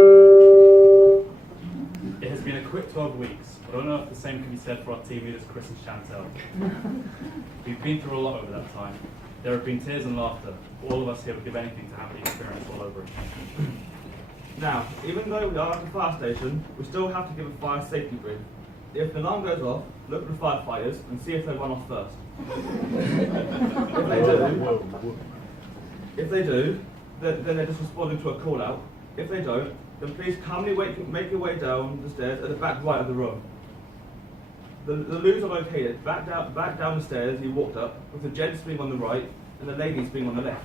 It has been a quick 12 weeks, but I don't know if the same can be said for our team leaders Chris and Chantel. We've been through a lot over that time. There have been tears and laughter. All of us here would give anything to have the experience all over again. Now, even though we are at the fire station, we still have to give a fire safety brief. If the alarm goes off, look for the firefighters and see if they run off first. If they do, then they're just responding to a call out. If they don't, then please calmly make your way down the stairs at the back right of the room. The loos are located back down the stairs you walked up, with the gents being on the right and the ladies being on the left.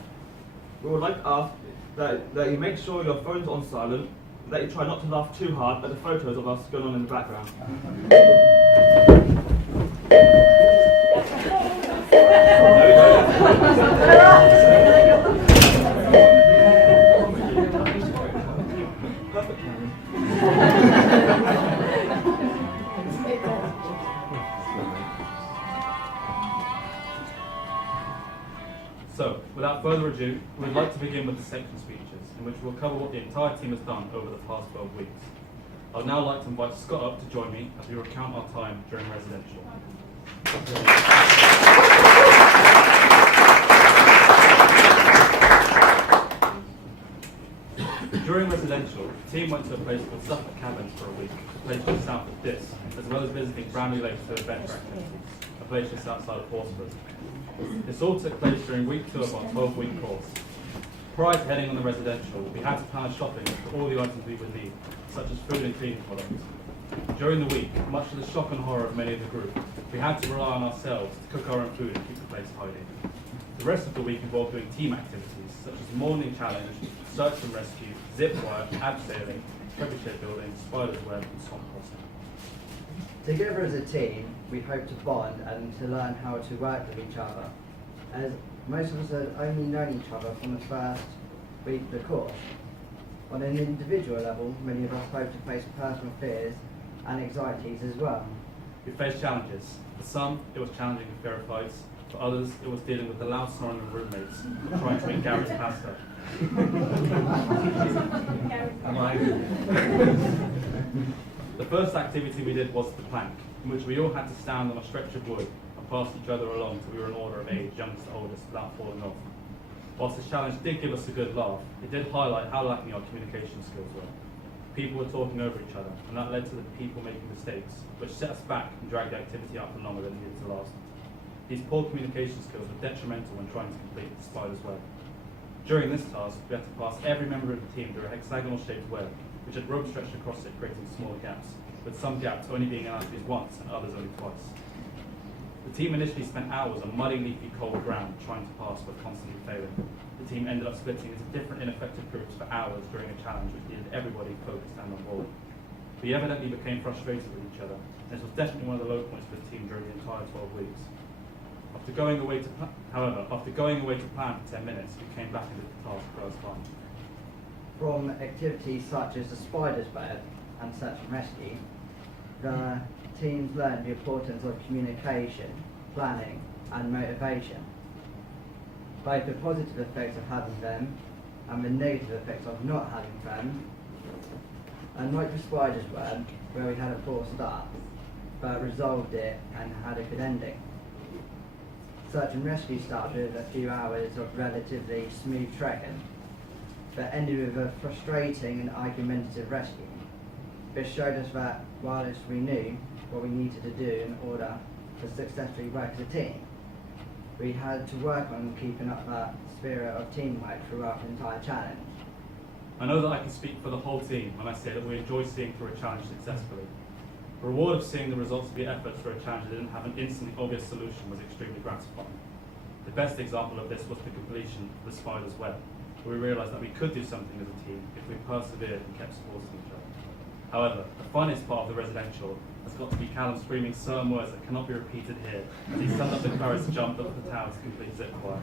We would like to ask that you make sure your phone's on silent, and that you try not to laugh too hard at the photos of us going on in the background. So, without further ado, we'd like to begin with the section speeches, in which we'll cover what the entire team has done over the past 12 weeks. I'd now like to invite Scott up to join me as we recount our time during residential. During residential, the team went to a place called Suffolk Cabins for a week, a place just south of this, as well as visiting Bramley Lakes for adventure activities, a place just outside of Horsford. This all took place during week 2 of our 12-week course. Prior to heading on the residential, we had to plan shopping for all the items we would need, such as food and cleaning products. During the week, much to the shock and horror of many of the group, we had to rely on ourselves to cook our own food and keep the place tidy. The rest of the week involved doing team activities, such as morning challenge, search and rescue, zip wire, abseiling, trebuchet building, spider's web, and swamp crossing. Together as a team, we hope to bond and to learn how to work with each other, as most of us had only known each other from the first week of the course. On an individual level, many of us hope to face personal fears and anxieties as well. We faced challenges. For some, it was challenging with fear of heights. For others, it was dealing with the loud snoring of roommates, trying to eat Gary's pasta. Am I? The first activity we did was the plank, in which we all had to stand on a stretch of wood and pass each other along till we were in order of age, youngest to oldest, without falling off. Whilst this challenge did give us a good laugh, it did highlight how lacking our communication skills were. People were talking over each other, and that led to the people making mistakes, which set us back and dragged the activity out for longer than it needed to last. These poor communication skills were detrimental when trying to complete the spider's web. During this task, we had to pass every member of the team through a hexagonal-shaped web, which had rope stretched across it, creating smaller gaps, with some gaps only being allowed to use once and others only twice. The team initially spent hours on muddy, leafy, cold ground trying to pass but constantly failing. The team ended up splitting into different ineffective groups for hours during a challenge which needed everybody focused and on board. We evidently became frustrated with each other, and this was definitely one of the low points for the team during the entire 12 weeks. After going away to plan for 10 minutes, we came back into the task first time. From activities such as the spider's web and search and rescue, the teams learned the importance of communication, planning and motivation. Both the positive effects of having them and the negative effects of not having them. And like the spider's web, where we had a poor start, but resolved it and had a good ending. Search and rescue started with a few hours of relatively smooth trekking, but ended with a frustrating and argumentative rescue. This showed us that whilst we knew what we needed to do in order to successfully work as a team, we had to work on keeping up that spirit of teamwork throughout the entire challenge. I know that I can speak for the whole team when I say that we enjoy seeing through a challenge successfully. The reward of seeing the results of your efforts for a challenge that didn't have an instantly obvious solution was extremely gratifying. The best example of this was the completion of the spider's web, where we realised that we could do something as a team if we persevered and kept supporting each other. However, the funniest part of the residential has got to be Callum screaming certain words that cannot be repeated here, as he summoned up the courage to jump up the tower to complete zip wire.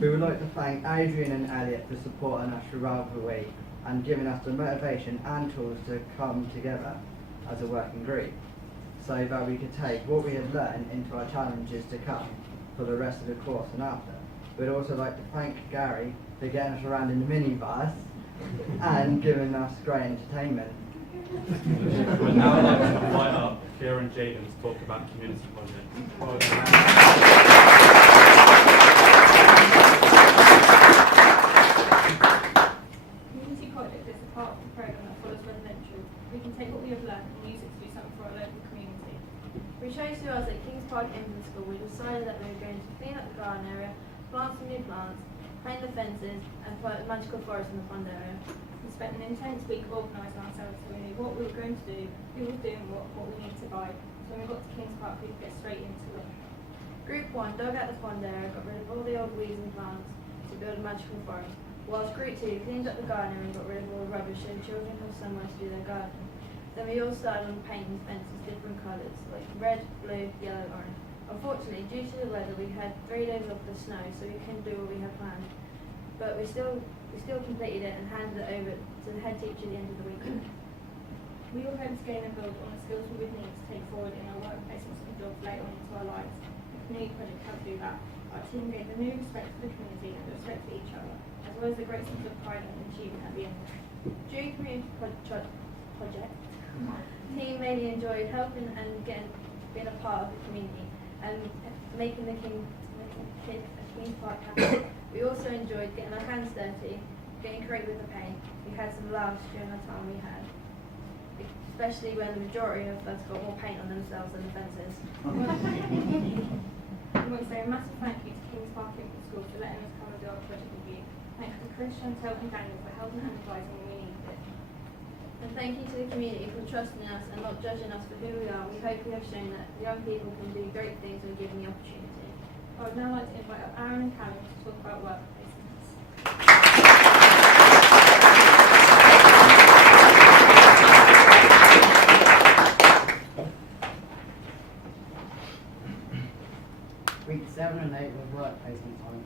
We would like to thank Adrian and Elliot for supporting us throughout the week and giving us the motivation and tools to come together as a working group, so that we could take what we had learned into our challenges to come for the rest of the course and after. We'd also like to thank Gary for getting us around in the minibus and giving us great entertainment. We'd now like to invite up Kira and Jaden to talk about community projects. Community project is a part of the programme that follows residential. We can take what we have learned and use it to do something for our local community. We chose to us at Kings Park Infant School. We decided that we were going to clean up the garden area, plant some new plants, paint the fences, and put a magical forest in the pond area. We spent an intense week organising ourselves so we knew what we were going to do, who was doing what we needed to buy. So when we got to Kings Park, we could get straight into it. Group 1 dug out the pond area, got rid of all the old weeds and plants to build a magical forest, whilst Group 2 cleaned up the garden area and got rid of all the rubbish so children have somewhere to do their garden. Then we all started on painting fences different colours, like red, blue, yellow, orange. Unfortunately, due to the weather, we had 3 days off the snow, so we couldn't do what we had planned. But we still completed it and handed it over to the head teacher at the end of the week. We all hope to gain and build on the skills we would need to take forward in our work placements and jobs later on into our lives. The community project helped do that. Our team gained a new respect for the community and respect for each other, as well as a great sense of pride and achievement at the end. During community project, team mainly enjoyed helping and being a part of the community and making Kings Park happy. We also enjoyed getting our hands dirty, getting creative with the paint. We had some laughs during the time we had, especially when the majority of us got more paint on themselves than the fences. We want to say a massive thank you to Kings Park Infant School for letting us come and do our project with you. Thanks to Chris, Chantel and Daniel for helping and advising when we needed it. And thank you to the community for trusting us and not judging us for who we are. We hope we have shown that young people can do great things when given the opportunity. I would now like to invite up Aaron and Callum to talk about work placements. Week 7 and 8 was work placement time.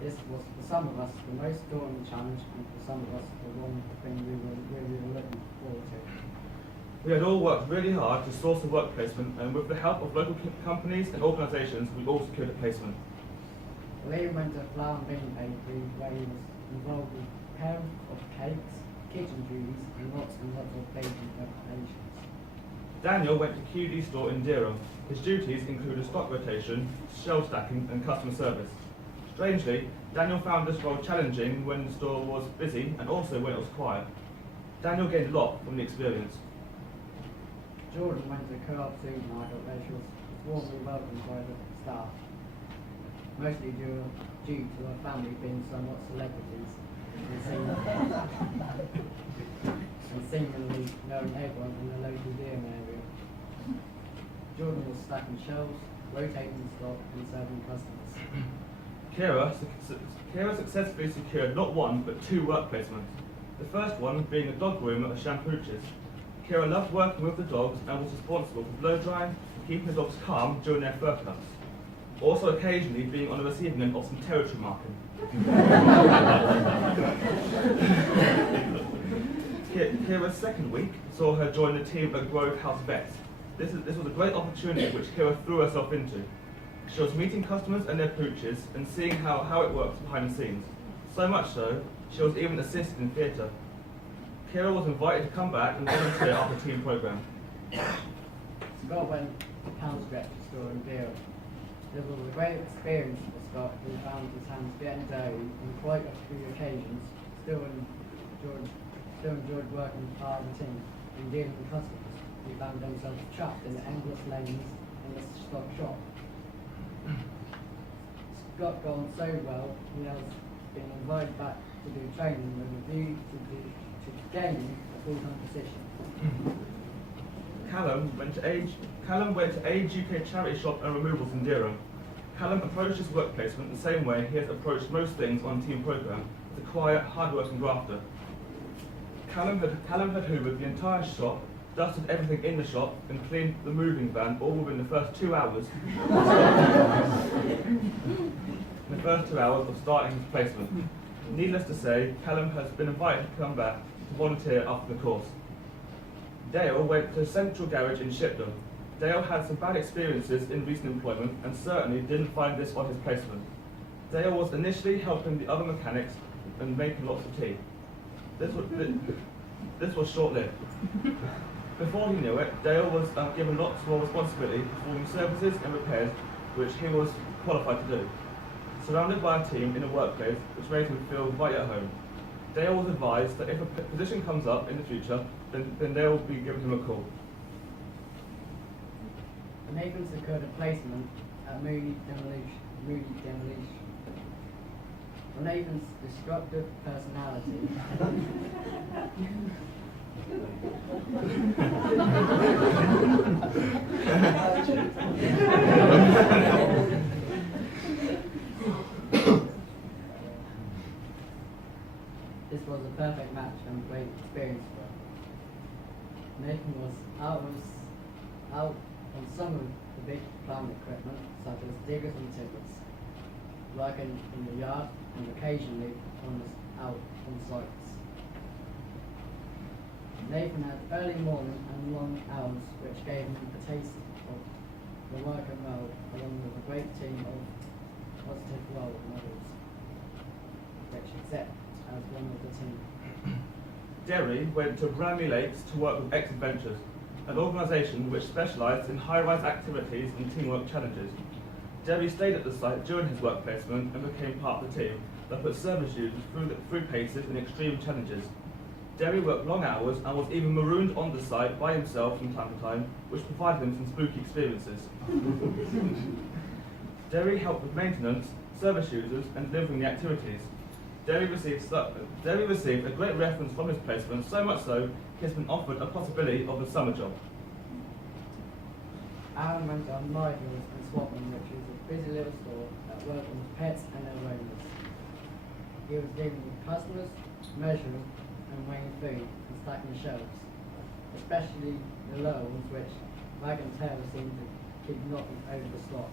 This was for some of us the most daunting challenge, and for some of us the one thing we were looking forward to. We had all worked really hard to source a work placement, and with the help of local companies and organisations, we all secured a placement. Liam went to Flower and Bean Bakery, where he was involved with preparing of cakes, kitchen duties, and lots of baking preparations. Daniel went to QD store in Durham. His duties included stock rotation, shelf stacking, and customer service. Strangely, Daniel found this role challenging when the store was busy and also when it was quiet. Daniel gained a lot from the experience. Jordan went to Co-op Supermarket, where she was warmly welcomed by the staff, mostly due to her family being somewhat celebrities and seemingly knowing everyone in the local Durham area. Jordan was stacking shelves, rotating stock, and serving customers. Kira successfully secured not one but 2 work placements. The first one being a dog groom at Shampooches. Kira loved working with the dogs and was responsible for blow drying and keeping the dogs calm during their fur cuts. Also occasionally being on the receiving end of some territory marking. Kira's second week saw her join the team at Grove House Vets. This was a great opportunity which Kira threw herself into. She was meeting customers and their pooches and seeing how it works behind the scenes. So much so, she was even assisted in theatre. Kira was invited to come back and volunteer after team programme. Scott went to Pound Stretcher store in Durham. This was a great experience for Scott, who found his hands getting dirty on quite a few occasions. Still enjoyed working as part of the team and dealing with customers. He found himself trapped in the endless lanes in the stock shop. Scott got on so well, he has been invited back to do training with a view to gaining a full-time position. Callum went to Age UK charity shop and removals in Durham. Callum approached his work placement the same way he has approached most things on team programme, as a quiet, hard-working grafter. Callum had hoovered the entire shop, dusted everything in the shop, and cleaned the moving van all within the first 2 hours. The first 2 hours of starting his placement. Needless to say, Callum has been invited to come back to volunteer after the course. Dale went to Central Garage in Shipdham. Dale had some bad experiences in recent employment and certainly didn't find this on his placement. Dale was initially helping the other mechanics and making lots of tea. This was short-lived. Before he knew it, Dale was given lots more responsibility performing services and repairs which he was qualified to do. Surrounded by a team in a workplace which made him feel right at home. Dale was advised that if a position comes up in the future, then Dale will be giving him a call. Nathan secured a placement at Moody Demolition. For Nathan's destructive personality, this was a perfect match and a great experience for him. Nathan was out on some of the big plant equipment, such as diggers and tippers, working in the yard and occasionally out on sites. Nathan had early morning and long hours, which gave him a taste of the working world, along with a great team of positive role models, which accept as one of the team. Derry went to Bramley Lakes to work with X Adventures, an organisation which specialised in high-rise activities and teamwork challenges. Derry stayed at the site during his work placement and became part of the team that put service users through paces and extreme challenges. Derry worked long hours and was even marooned on the site by himself from time to time, which provided him some spooky experiences. Derry helped with maintenance, service users and delivering the activities. Derry received a great reference from his placement, so much so he has been offered a possibility of a summer job. Aaron went on Michael's and Swapping, which is a busy little store that worked on pets and their owners. He was dealing with customers, measuring and weighing food and stacking the shelves, especially the lower ones, which Wagon Tail seemed to keep knocking over the slot.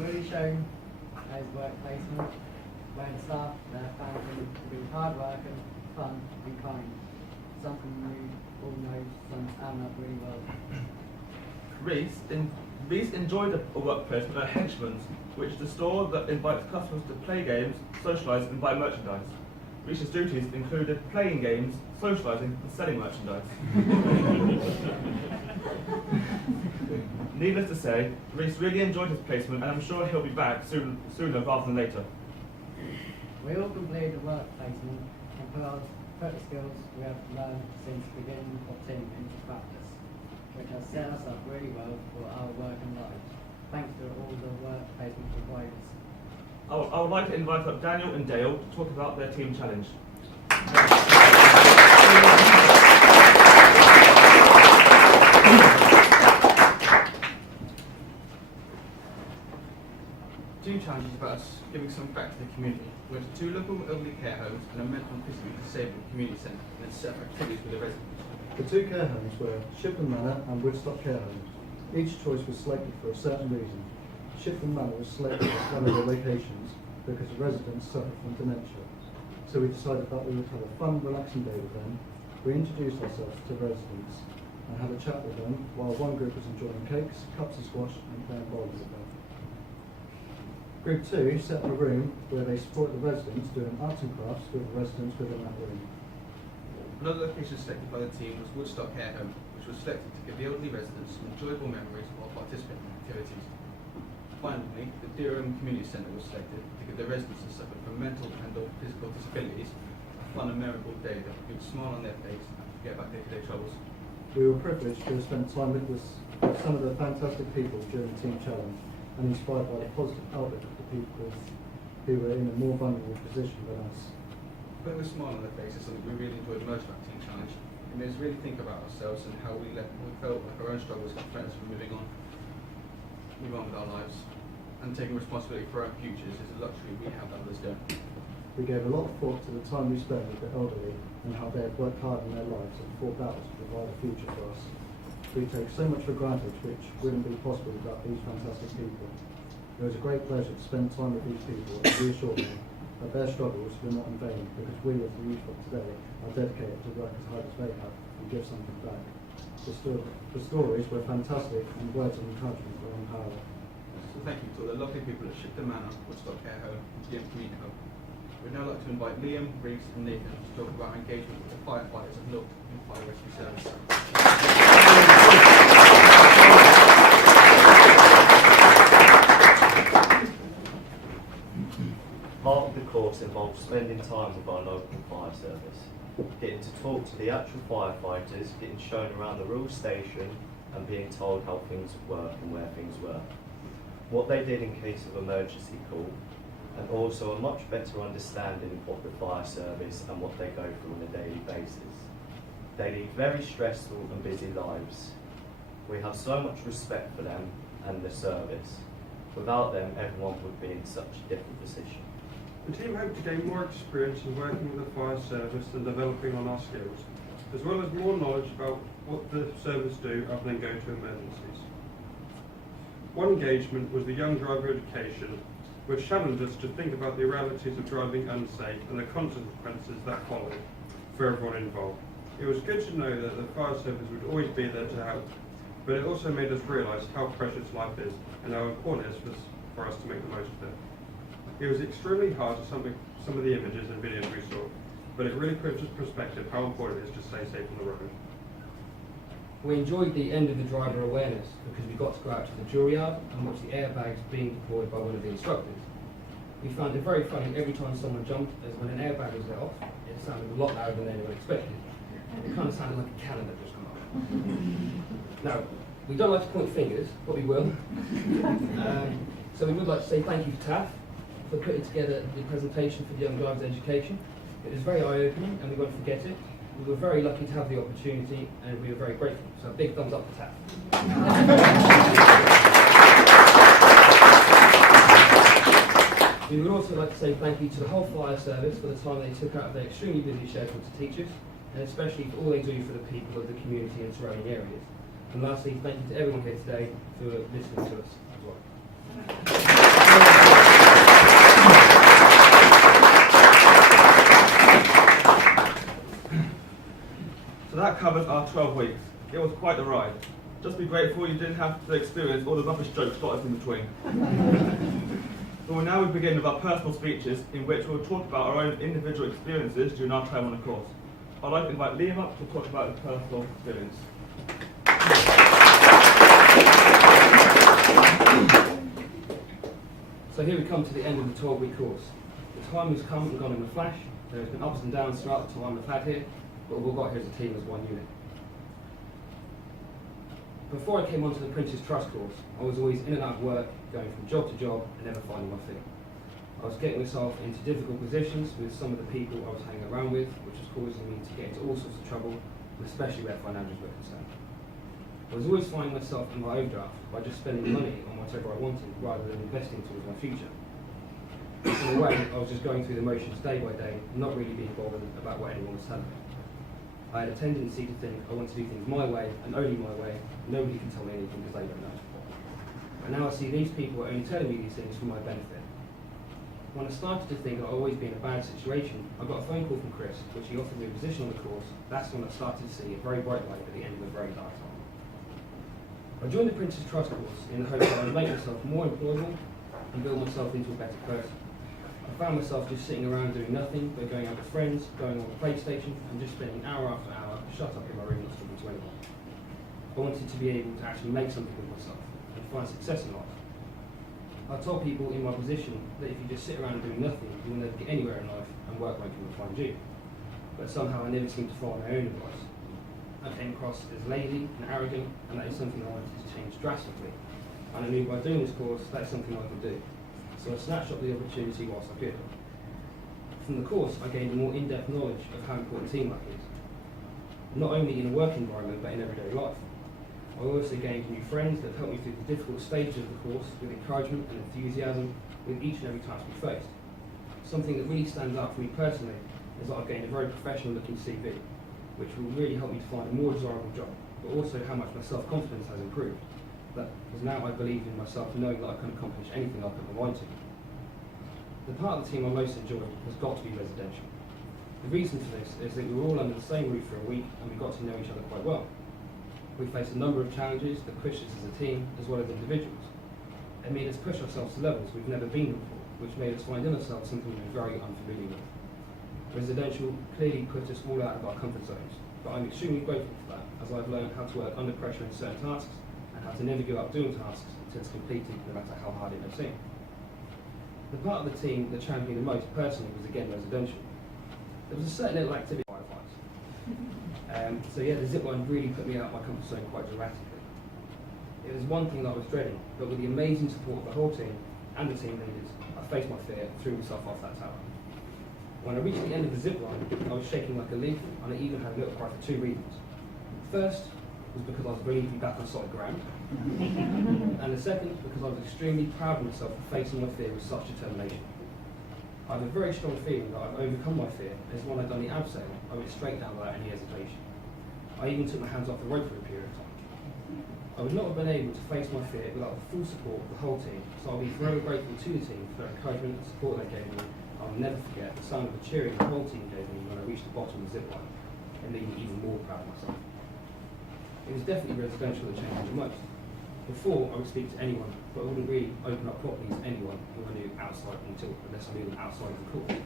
Really shown his work placement, when staff there found him to be hard working, fun and kind, something we all know sums Aaron up really well. Reese enjoyed a work placement at Henchman's, which is a store that invites customers to play games, socialise and buy merchandise. Reese's duties included playing games, socialising and selling merchandise. Needless to say, Reese really enjoyed his placement and I'm sure he'll be back sooner rather than later. We all completed the work placement and put the skills we have learned since the beginning of team into practice, which has set us up really well for our working lives, thanks to all the work placement providers. I would like to invite up Daniel and Dale to talk about their team challenge. Team challenge is about us giving something back to the community. We went to 2 local elderly care homes and a mental and physically disabled community centre and then set up activities with the residents. The 2 care homes were Shipton Manor and Woodstock Care Home. Each choice was selected for a certain reason. Shipton Manor was selected as one of the locations because the residents suffered from dementia. So we decided that we would have a fun, relaxing day with them. We introduced ourselves to the residents and had a chat with them while one group was enjoying cakes, cups of squash and playing bowling with them. Group 2 set up a room where they support the residents doing arts and crafts with the residents within that room. Another location selected by the team was Woodstock Care Home, which was selected to give the elderly residents some enjoyable memories while participating in activities. Finally, the Durham Community Centre was selected to give the residents who suffered from mental and or physical disabilities a fun and memorable day that would give a smile on their face and forget about day-to-day troubles. We were privileged to have spent time with some of the fantastic people during the Team Challenge and inspired by the positive outlook of the people who were in a more vulnerable position than us. Putting a smile on their face is something we really enjoyed most about Team Challenge. It made us really think about ourselves and how we felt like our own struggles kept prevent us from move on with our lives. And taking responsibility for our futures is a luxury we have that others don't. We gave a lot of thought to the time we spent with the elderly and how they had worked hard in their lives and fought battles to provide a future for us. We take so much for granted which wouldn't be possible without these fantastic people. It was a great pleasure to spend time with these people and reassure them that their struggles were not in vain because we as the youth of today are dedicated to work as hard as they have and give something back. The stories were fantastic and words of encouragement were empowering. So thank you to all the lovely people at Shipton Manor, Woodstock Care Home, and GM Community Home. We We'd now like to invite Liam, Reese and Nathan to talk about our engagement with the firefighters of Look in Fire Rescue Service. Part of the course involves spending time with our local fire service, getting to talk to the actual firefighters, getting shown around the real station and being told how things work and where things work, what they did in case of emergency call, and also a much better understanding of the fire service and what they go through on a daily basis. They lead very stressful and busy lives. We have so much respect for them and the service. Without them, everyone would be in such a different position. The team hope to gain more experience in working with the fire service and developing on our skills, as well as more knowledge about what the service do other than go to emergencies. One engagement was the Young Driver Education, which challenged us to think about the realities of driving unsafe and the consequences that follow for everyone involved. It was good to know that the fire service would always be there to help, but it also made us realise how precious life is and how important it is for us to make the most of it. It was extremely hard to some of the images and videos we saw, but it really puts into perspective how important it is to stay safe on the road. We enjoyed the end of the driver awareness because we got to go out to the jury yard and watch the airbags being deployed by one of the instructors. We found it very funny every time someone jumped, as when an airbag was let off, it sounded a lot louder than anyone expected. It kind of sounded like a cannon that just come off. Now, we don't like to point fingers, but we will. So we would like to say thank you to TAF for putting together the presentation for the Young Drivers Education. It was very eye-opening and we won't forget it. We were very lucky to have the opportunity and we were very grateful. So a big thumbs up for TAF. We would also like to say thank you to the whole fire service for the time they took out of their extremely busy schedule to teach us, and especially for all they do for the people of the community and surrounding areas. And lastly, thank you to everyone here today for listening to us as well. So that covers our 12 weeks. It was quite a ride. Just be grateful you didn't have to experience all the rubbish jokes dotted in between. So now we begin with our personal speeches, in which we'll talk about our own individual experiences during our time on the course. I'd like to invite Liam up to talk about his personal experience. So here we come to the end of the 12-week course. The time has come and gone in a flash. There has been ups and downs throughout the time we've had here, but all we've got here as a team as one unit. Before I came onto the Prince's Trust course, I was always in and out of work, going from job to job and never finding my feet. I was getting myself into difficult positions with some of the people I was hanging around with, which was causing me to get into all sorts of trouble, especially where financials were concerned. I was always finding myself in my overdraft by just spending money on whatever I wanted rather than investing towards my future. In a way, I was just going through the motions day by day, not really being bothered about what anyone was telling me. I had a tendency to think I want to do things my way and only my way. Nobody can tell me anything because they don't know. And now I see these people are only telling me these things for my benefit. When I started to think I'd always be in a bad situation, I got a phone call from Chris, which he offered me a position on the course. That's when I started to see a very bright light at the end of a very dark time. I joined the Prince's Trust course in the hope that I would make myself more employable and build myself into a better person. I found myself just sitting around doing nothing but going out with friends, going on the PlayStation, and just spending hour after hour shut up in my room not talking to anyone. I wanted to be able to actually make something of myself and find success in life. I told people in my position that if you just sit around doing nothing, you will never get anywhere in life and work won't come and find you. But somehow I never seemed to follow my own advice. I came across as lazy and arrogant, and that is something I wanted to change drastically. And I knew by doing this course, that's something I could do. So I snatched up the opportunity whilst I could. From the course, I gained a more in-depth knowledge of how important teamwork is. Not only in a work environment, but in everyday life. I also gained new friends that helped me through the difficult stages of the course with encouragement and enthusiasm with each and every task we faced. Something that really stands out for me personally is that I've gained a very professional looking CV, which will really help me to find a more desirable job, but also how much my self-confidence has improved. Because now I believe in myself knowing that I can accomplish anything I put my mind to. The part of the team I most enjoyed has got to be residential. The reason for this is that we were all under the same roof for a week and we got to know each other quite well. We faced a number of challenges that pushed us as a team as well as individuals. It made us push ourselves to levels we've never been before. which made us find in ourselves something we were very unfamiliar with. Residential clearly put us all out of our comfort zones, but I'm extremely grateful for that, as I've learned how to work under pressure in certain tasks and how to never give up doing tasks until it's completed, no matter how hard it may seem. The part of the team that championed the most personally was again residential. There was a certain little activity firefighters. So yeah, the zipline really put me out of my comfort zone quite dramatically. It was one thing that I was dreading, but with the amazing support of the whole team and the team leaders, I faced my fear and threw myself off that tower. When I reached the end of the zipline, I was shaking like a leaf, and I even had a little cry for two reasons. First was because I was relieved to be back on solid ground, and the second because I was extremely proud of myself for facing my fear with such determination. I have a very strong feeling that I've overcome my fear, as when I'd done the abseil, I went straight down without any hesitation. I even took my hands off the rope for a period of time. I would not have been able to face my fear without the full support of the whole team, so I'll be forever grateful to the team for their encouragement and support they gave me. I'll never forget the sound of the cheering the whole team gave me when I reached the bottom of the zipline, and made me even more proud of myself. It was definitely residential that changed me the most. Before, I would speak to anyone, but I wouldn't really open up properly to anyone who I knew outside unless I knew them outside of the course.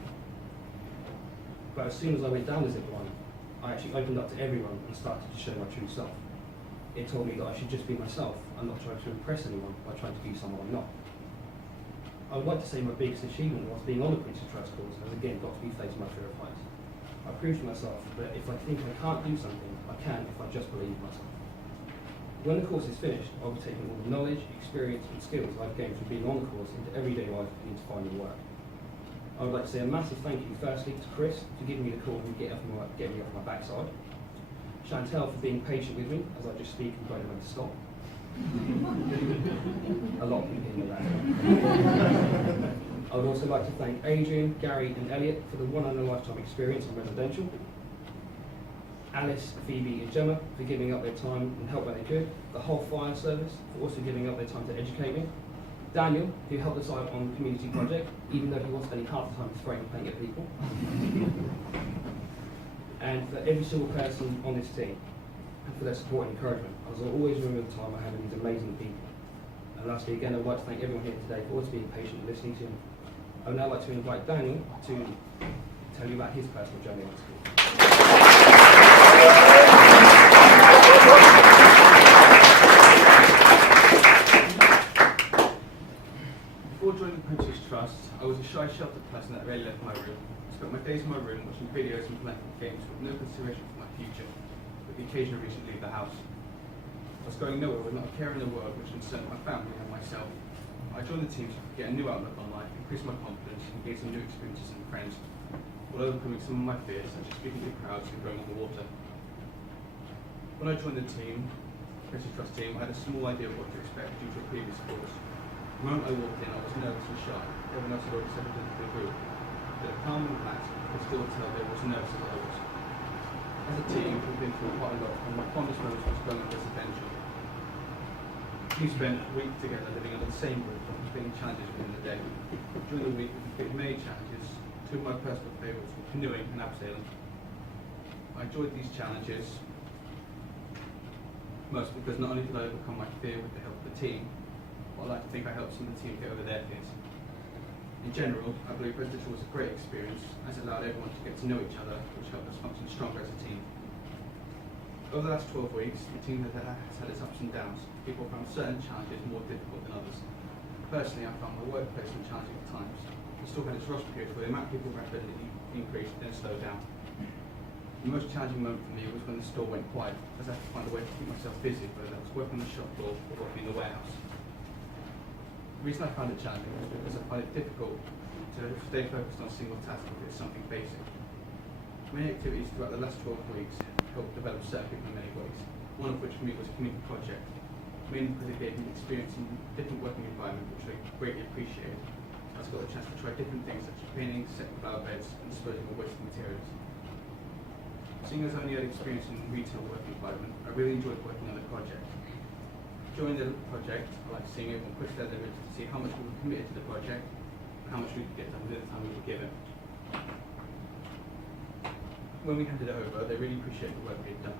But as soon as I went down the zipline, I actually opened up to everyone and started to show my true self. It told me that I should just be myself and not try to impress anyone by trying to be someone I'm not. I would like to say my biggest achievement whilst being on the Prince's Trust course has again got to be facing my fear of heights. I proved to myself that if I think I can't do something, I can if I just believe in myself. When the course is finished, I'll be taking all the knowledge, experience and skills I've gained from being on the course into everyday life and into finding work. I would like to say a massive thank you firstly to Chris for giving me the call and getting me off my backside. Chantel for being patient with me as I just speak and don't know when to stop. A lot of people in the background. I would also like to thank Adrian, Gary and Elliot for the one-in-a-lifetime experience on residential. Alice, Phoebe and Gemma for giving up their time and help where they could. The whole fire service for also giving up their time to educate me. Daniel, who helped us out on the community project, even though he was spending half the time throwing and playing at people. And for every single person on this team, and for their support and encouragement. As I always remember the time I had with these amazing people. And lastly, again, I would like to thank everyone here today for always being patient and listening to me. I would now like to invite Daniel to tell you about his personal journey on school. Before joining the Prince's Trust, I was a shy, sheltered person that rarely left my room. I spent my days in my room watching videos and playing games with no consideration for my future, with the occasional reason to leave the house. I was going nowhere with not a care in the world which concerned my family and myself. I joined the team to get a new outlook on life, increase my confidence, and gain some new experiences and friends, while overcoming some of my fears, such as speaking to crowds and going on the water. When I joined the team, Prince's Trust team, I had a small idea of what to expect due to a previous course. The moment I walked in, I was nervous and shy. Everyone else had already settled into the group. But calm and relaxed, I could still tell they were as nervous as I was. As a team, we've been through quite a lot, and my fondest moments was going on residential. We spent a week together living under the same roof and completing challenges within the day. During the week, we completed many challenges. Two of my personal favourites were canoeing and abseiling. I enjoyed these challenges, mostly because not only did I overcome my fear with the help of the team, but I like to think I helped some of the team get over their fears. In general, I believe residential was a great experience as it allowed everyone to get to know each other, which helped us function stronger as a team. Over the last 12 weeks, the team has had its ups and downs. People found certain challenges more difficult than others. Personally, I found my workplace challenging at times. We still had its rough periods where the amount of people rapidly increased and then slowed down. The most challenging moment for me was when the store went quiet, as I had to find a way to keep myself busy, whether that was working on the shop floor or working in the warehouse. The reason I found it challenging was because I find it difficult to stay focused on a single task if it's something basic. Many activities throughout the last 12 weeks helped develop certain people in many ways, one of which for me was a community project, mainly because it gave me experience in different working environment, which I greatly appreciated. I got the chance to try different things such as painting, setting flower beds, and disposing of waste materials. Seeing as I only had experience in retail work environment, I really enjoyed working on the project. During the project, I liked seeing everyone push their limits to see how much we were committed to the project and how much we could get done within the time we were given. When we handed it over, they really appreciated the work we had done.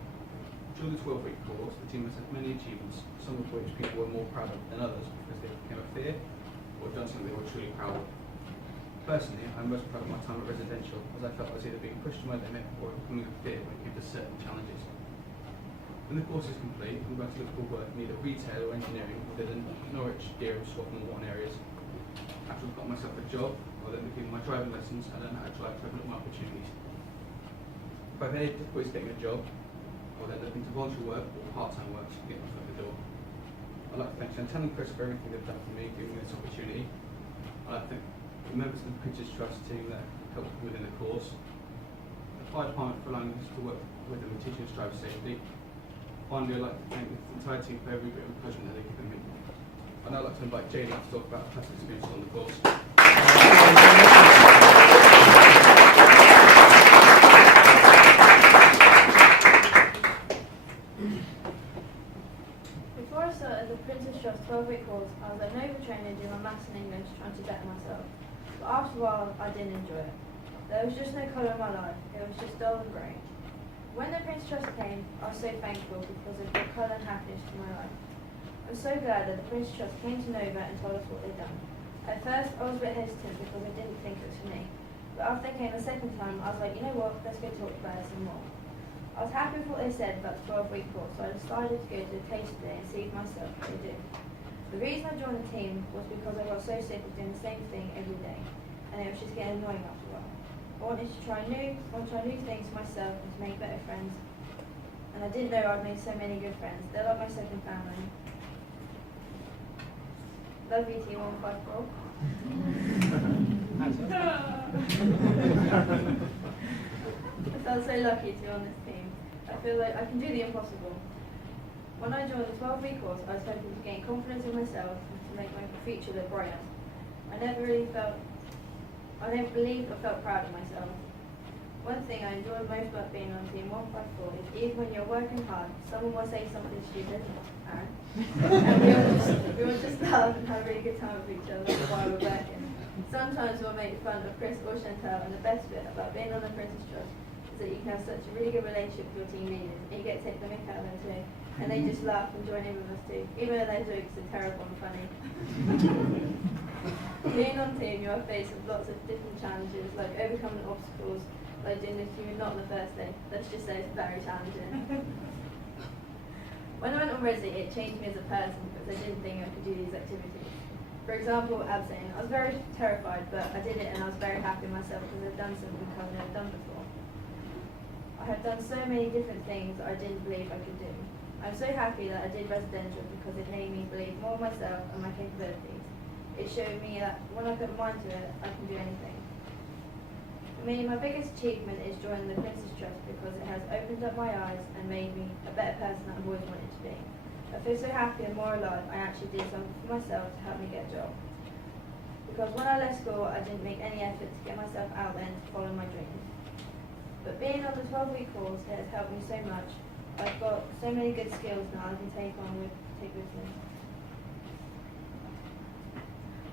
During the 12-week course, the team has had many achievements, some of which people were more proud of than others because they became a fear or done something they were truly proud of. Personally, I'm most proud of my time at residential, as I felt I was either being pushed to my limit or becoming a fear when it came to certain challenges. When the course is complete, I'm going to look for work in either retail or engineering within Norwich, Durham, Swaffham and Warren areas. After I've got myself a job, I'll then begin my driving lessons and learn how to drive to open up my opportunities. If I've had any difficulties getting a job, I'll then look into voluntary work or part-time work to get my foot in the door. I'd like to thank Chantal and Chris for everything they've done for me, giving me this opportunity. I'd like to thank the members of the Prince's Trust team that helped me within the course, the fire department for allowing us to work with them and teaching us to drive safely. Finally, I'd like to thank the entire team for every bit of encouragement that they've given me. I'd now like to invite Jaylee to talk about her past experiences on the course. Before I started the Princess Trust 12-week course, I was like an overtrainer doing my maths and English, trying to better myself. But after a while, I didn't enjoy it. There was just no colour in my life, it was just dull and grey. When the Princess Trust came, I was so thankful because it brought colour and happiness to my life. I'm so glad that the Princess Trust came to Nova and told us what they'd done. At first, I was a bit hesitant because I didn't think it was for me. But after they came the second time, I was like, you know what, let's go talk about it some more. I was happy with what they said about the 12-week course, so I decided to go to the taste today and see for myself what they do. The reason I joined the team was because I got so sick of doing the same thing every day, and it was just getting annoying after a while. I wanted to try new things for myself and to make better friends, and I didn't know I'd made so many good friends. They're like my second family. Love you, Team 154. I felt so lucky to be on this team. I feel like I can do the impossible. When I joined the 12-week course, I was hoping to gain confidence in myself and to make my future look brighter. I never believed I felt proud of myself. One thing I enjoy most about being on Team 154 is even when you're working hard, someone will say something stupid, Aaron, and we all just laugh and have a really good time with each other while we're working. Sometimes we'll make fun of Chris or Chantal, and the best bit about being on the Princess Trust is that you can have such a really good relationship with your team leaders, and you get to take the mick out of them too, and they just laugh and join in with us too, even though their jokes are terrible and funny. Being on team, you are faced with lots of different challenges, like overcoming obstacles, like doing this you not on the first day. Let's just say it's very challenging. When I went on Resi, it changed me as a person because I didn't think I could do these activities. For example, abseiling. I was very terrified, but I did it and I was very happy with myself because I'd done something I've never done before. I have done so many different things that I didn't believe I could do. I'm so happy that I did residential because it made me believe more in myself and my capabilities. It showed me that when I put my mind to it, I can do anything. For me, my biggest achievement is joining the Princess Trust because it has opened up my eyes and made me a better person that I've always wanted to be. I feel so happy and more alive I actually did something for myself to help me get a job. Because when I left school, I didn't make any effort to get myself out there and to follow my dreams. But being on the 12-week course, it has helped me so much. I've got so many good skills now I can take with me.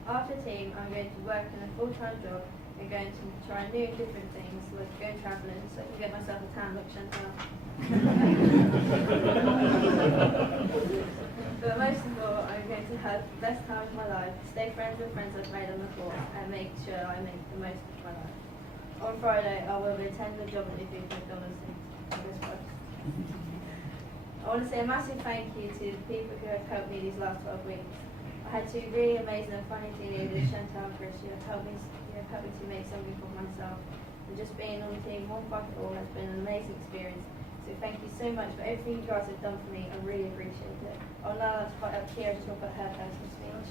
After team, I'm going to work in a full-time job and going to try new and different things, like go travelling so I can get myself a tan like Chantal. But most of all, I'm going to have the best time of my life, stay friends with friends I've made on the course, and make sure I make the most of my life. On Friday, I will be attending the job interview for McDonald's. I want to say a massive thank you to the people who have helped me these last 12 weeks. I had two really amazing and funny team leaders, Chantal and Chris, who have helped me to make something for myself. And just being on Team 154 has been an amazing experience. So thank you so much for everything you guys have done for me. I really appreciate it. I'll now invite up Kira to talk about her personal speech.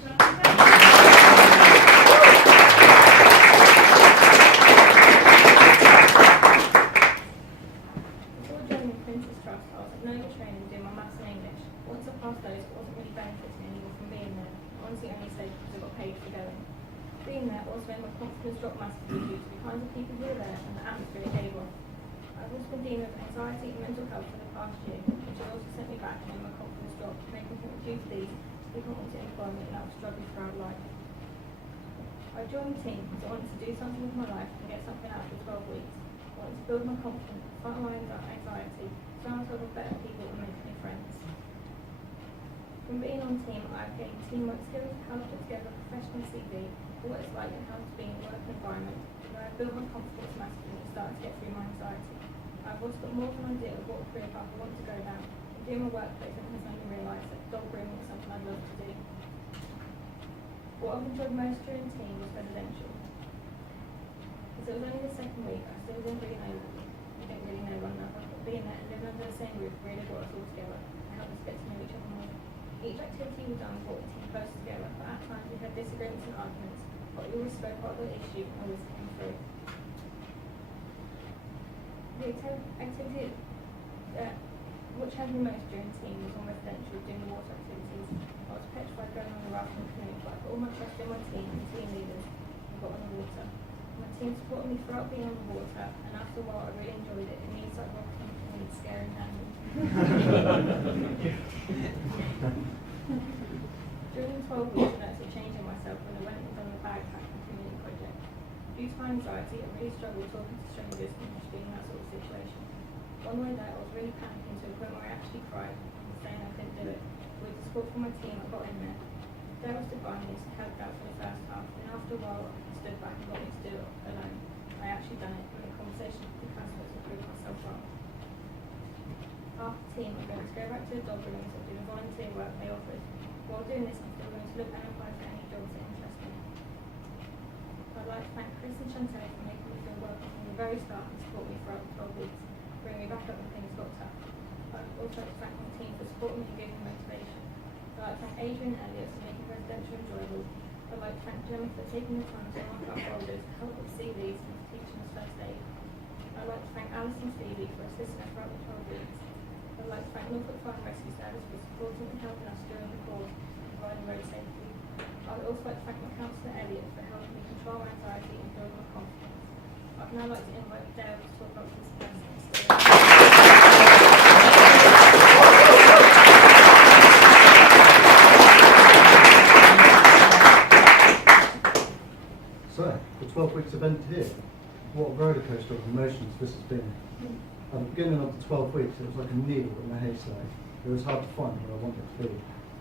Before joining the Princess Trust, I was at Nova training doing my maths and English. Once I passed those, it wasn't really benefiting anymore from being there. I honestly only stayed because I got paid for going. Being there also made my confidence drop massively due to the kinds of people who were there and the atmosphere it gave off. I've also been dealing with anxiety and mental health for the past year, which has also sent me back and made my confidence drop, making me think due to these, people want to employment and I was struggling throughout life. I joined the team because I wanted to do something with my life and get something out of the 12 weeks. I wanted to build my confidence, fight my anxiety, surround myself with better people and make new friends. From being on team, I've gained teamwork skills, how to put together a professional CV, what it's like and how to be in a work environment, where I built my confidence massively and started to get through my anxiety. I've also got more of an idea of what career path I want to go down. And doing my workplace has made me realise that dog grooming is something I'd love to do. What I've enjoyed most during team was residential. As it was only the second week, I still didn't really know one another, but being there and living under the same roof really brought us all together and helped us get to know each other more. Each activity we done brought the team closer together, but at times we had disagreements and arguments, but we always spoke about the issue and always came through. The activity which had me most during team was on residential, doing the water activities. I was petrified going on the rafting canoe, but I put all my trust in my team and team leaders and got on the water. My team supported me throughout being on the water, and after a while I really enjoyed it. It means like rocking and scaring animals. During the 12 weeks, I noticed a change in myself when I went and done the bagpacking community project. Due to my anxiety, I really struggled talking to strangers and just being in that sort of situation. One way there, I was really panicking to a point where I actually cried and saying I couldn't do it. With the support from my team, I got in there. Daryl stood by me and helped out for the first half, and after a while, he stood back and got me to do it alone. I actually done it, and the conversation with the counselors improved myself well. After team, I'm going to go back to the dog rooms and do the volunteer work they offered. While doing this, I'm still going to look and apply for any jobs that interest me. I'd like to thank Chris and Chantel for making me feel welcome from the very start and support me throughout the 12 weeks, bringing me back up when things got tough. I'd also like to thank my team for supporting me and giving me motivation. I'd like to thank Adrian and Elliot for making residential enjoyable. I'd like to thank Gemma for taking the time to mark our folders, help with CVs and for teaching us first aid. I'd like to thank Alice and Stevie for assisting us throughout the 12 weeks. I'd like to thank Norfolk Fire and Rescue Service for supporting and helping us during the course and providing road safety. I would also like to thank my counsellor Elliot for helping me control my anxiety and build my confidence. I'd now like to invite Dale to talk about his personal story. So, the 12 weeks event here, what a roller coaster of emotions this has been. At the beginning of the 12 weeks, it was like a needle in a haystack. It was hard to find where I wanted to be,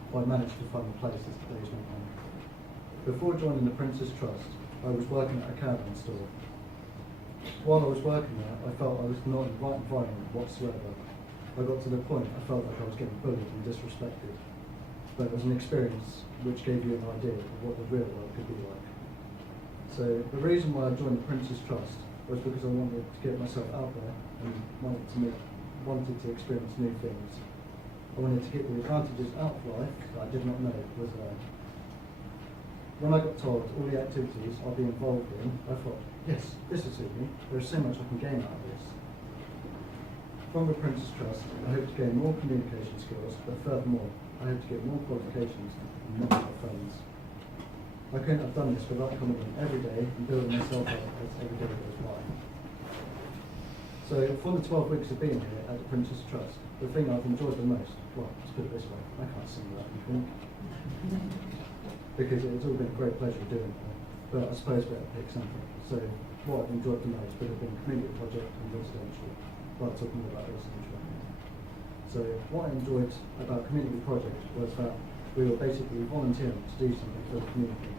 but I managed to find the place as the days went on. Before joining the Prince's Trust, I was working at a caravan store. While I was working there, I felt I was not in the right environment whatsoever. I got to the point I felt like I was getting bullied and disrespected. But it was an experience which gave you an idea of what the real world could be like. So the reason why I joined the Prince's Trust was because I wanted to get myself out there and wanted to experience new things. I wanted to get the advantages out of life that I did not know was there. When I got told all the activities I'll be involved in, I thought, yes, this will suit me. There is so much I can gain out of this. From the Prince's Trust, I hope to gain more communication skills, but furthermore, I hope to get more qualifications and not more friends. I couldn't have done this without coming in every day and building myself up as every day goes by. So for the 12 weeks of being here at the Prince's Trust, the thing I've enjoyed the most, well, let's put it this way, I can't sing that anything, because it's all been a great pleasure doing it, but I suppose better pick something. So what I've enjoyed the most would have been community project and residential, but I'll talk more about residential. So what I enjoyed about community project was that we were basically volunteering to do something for the community.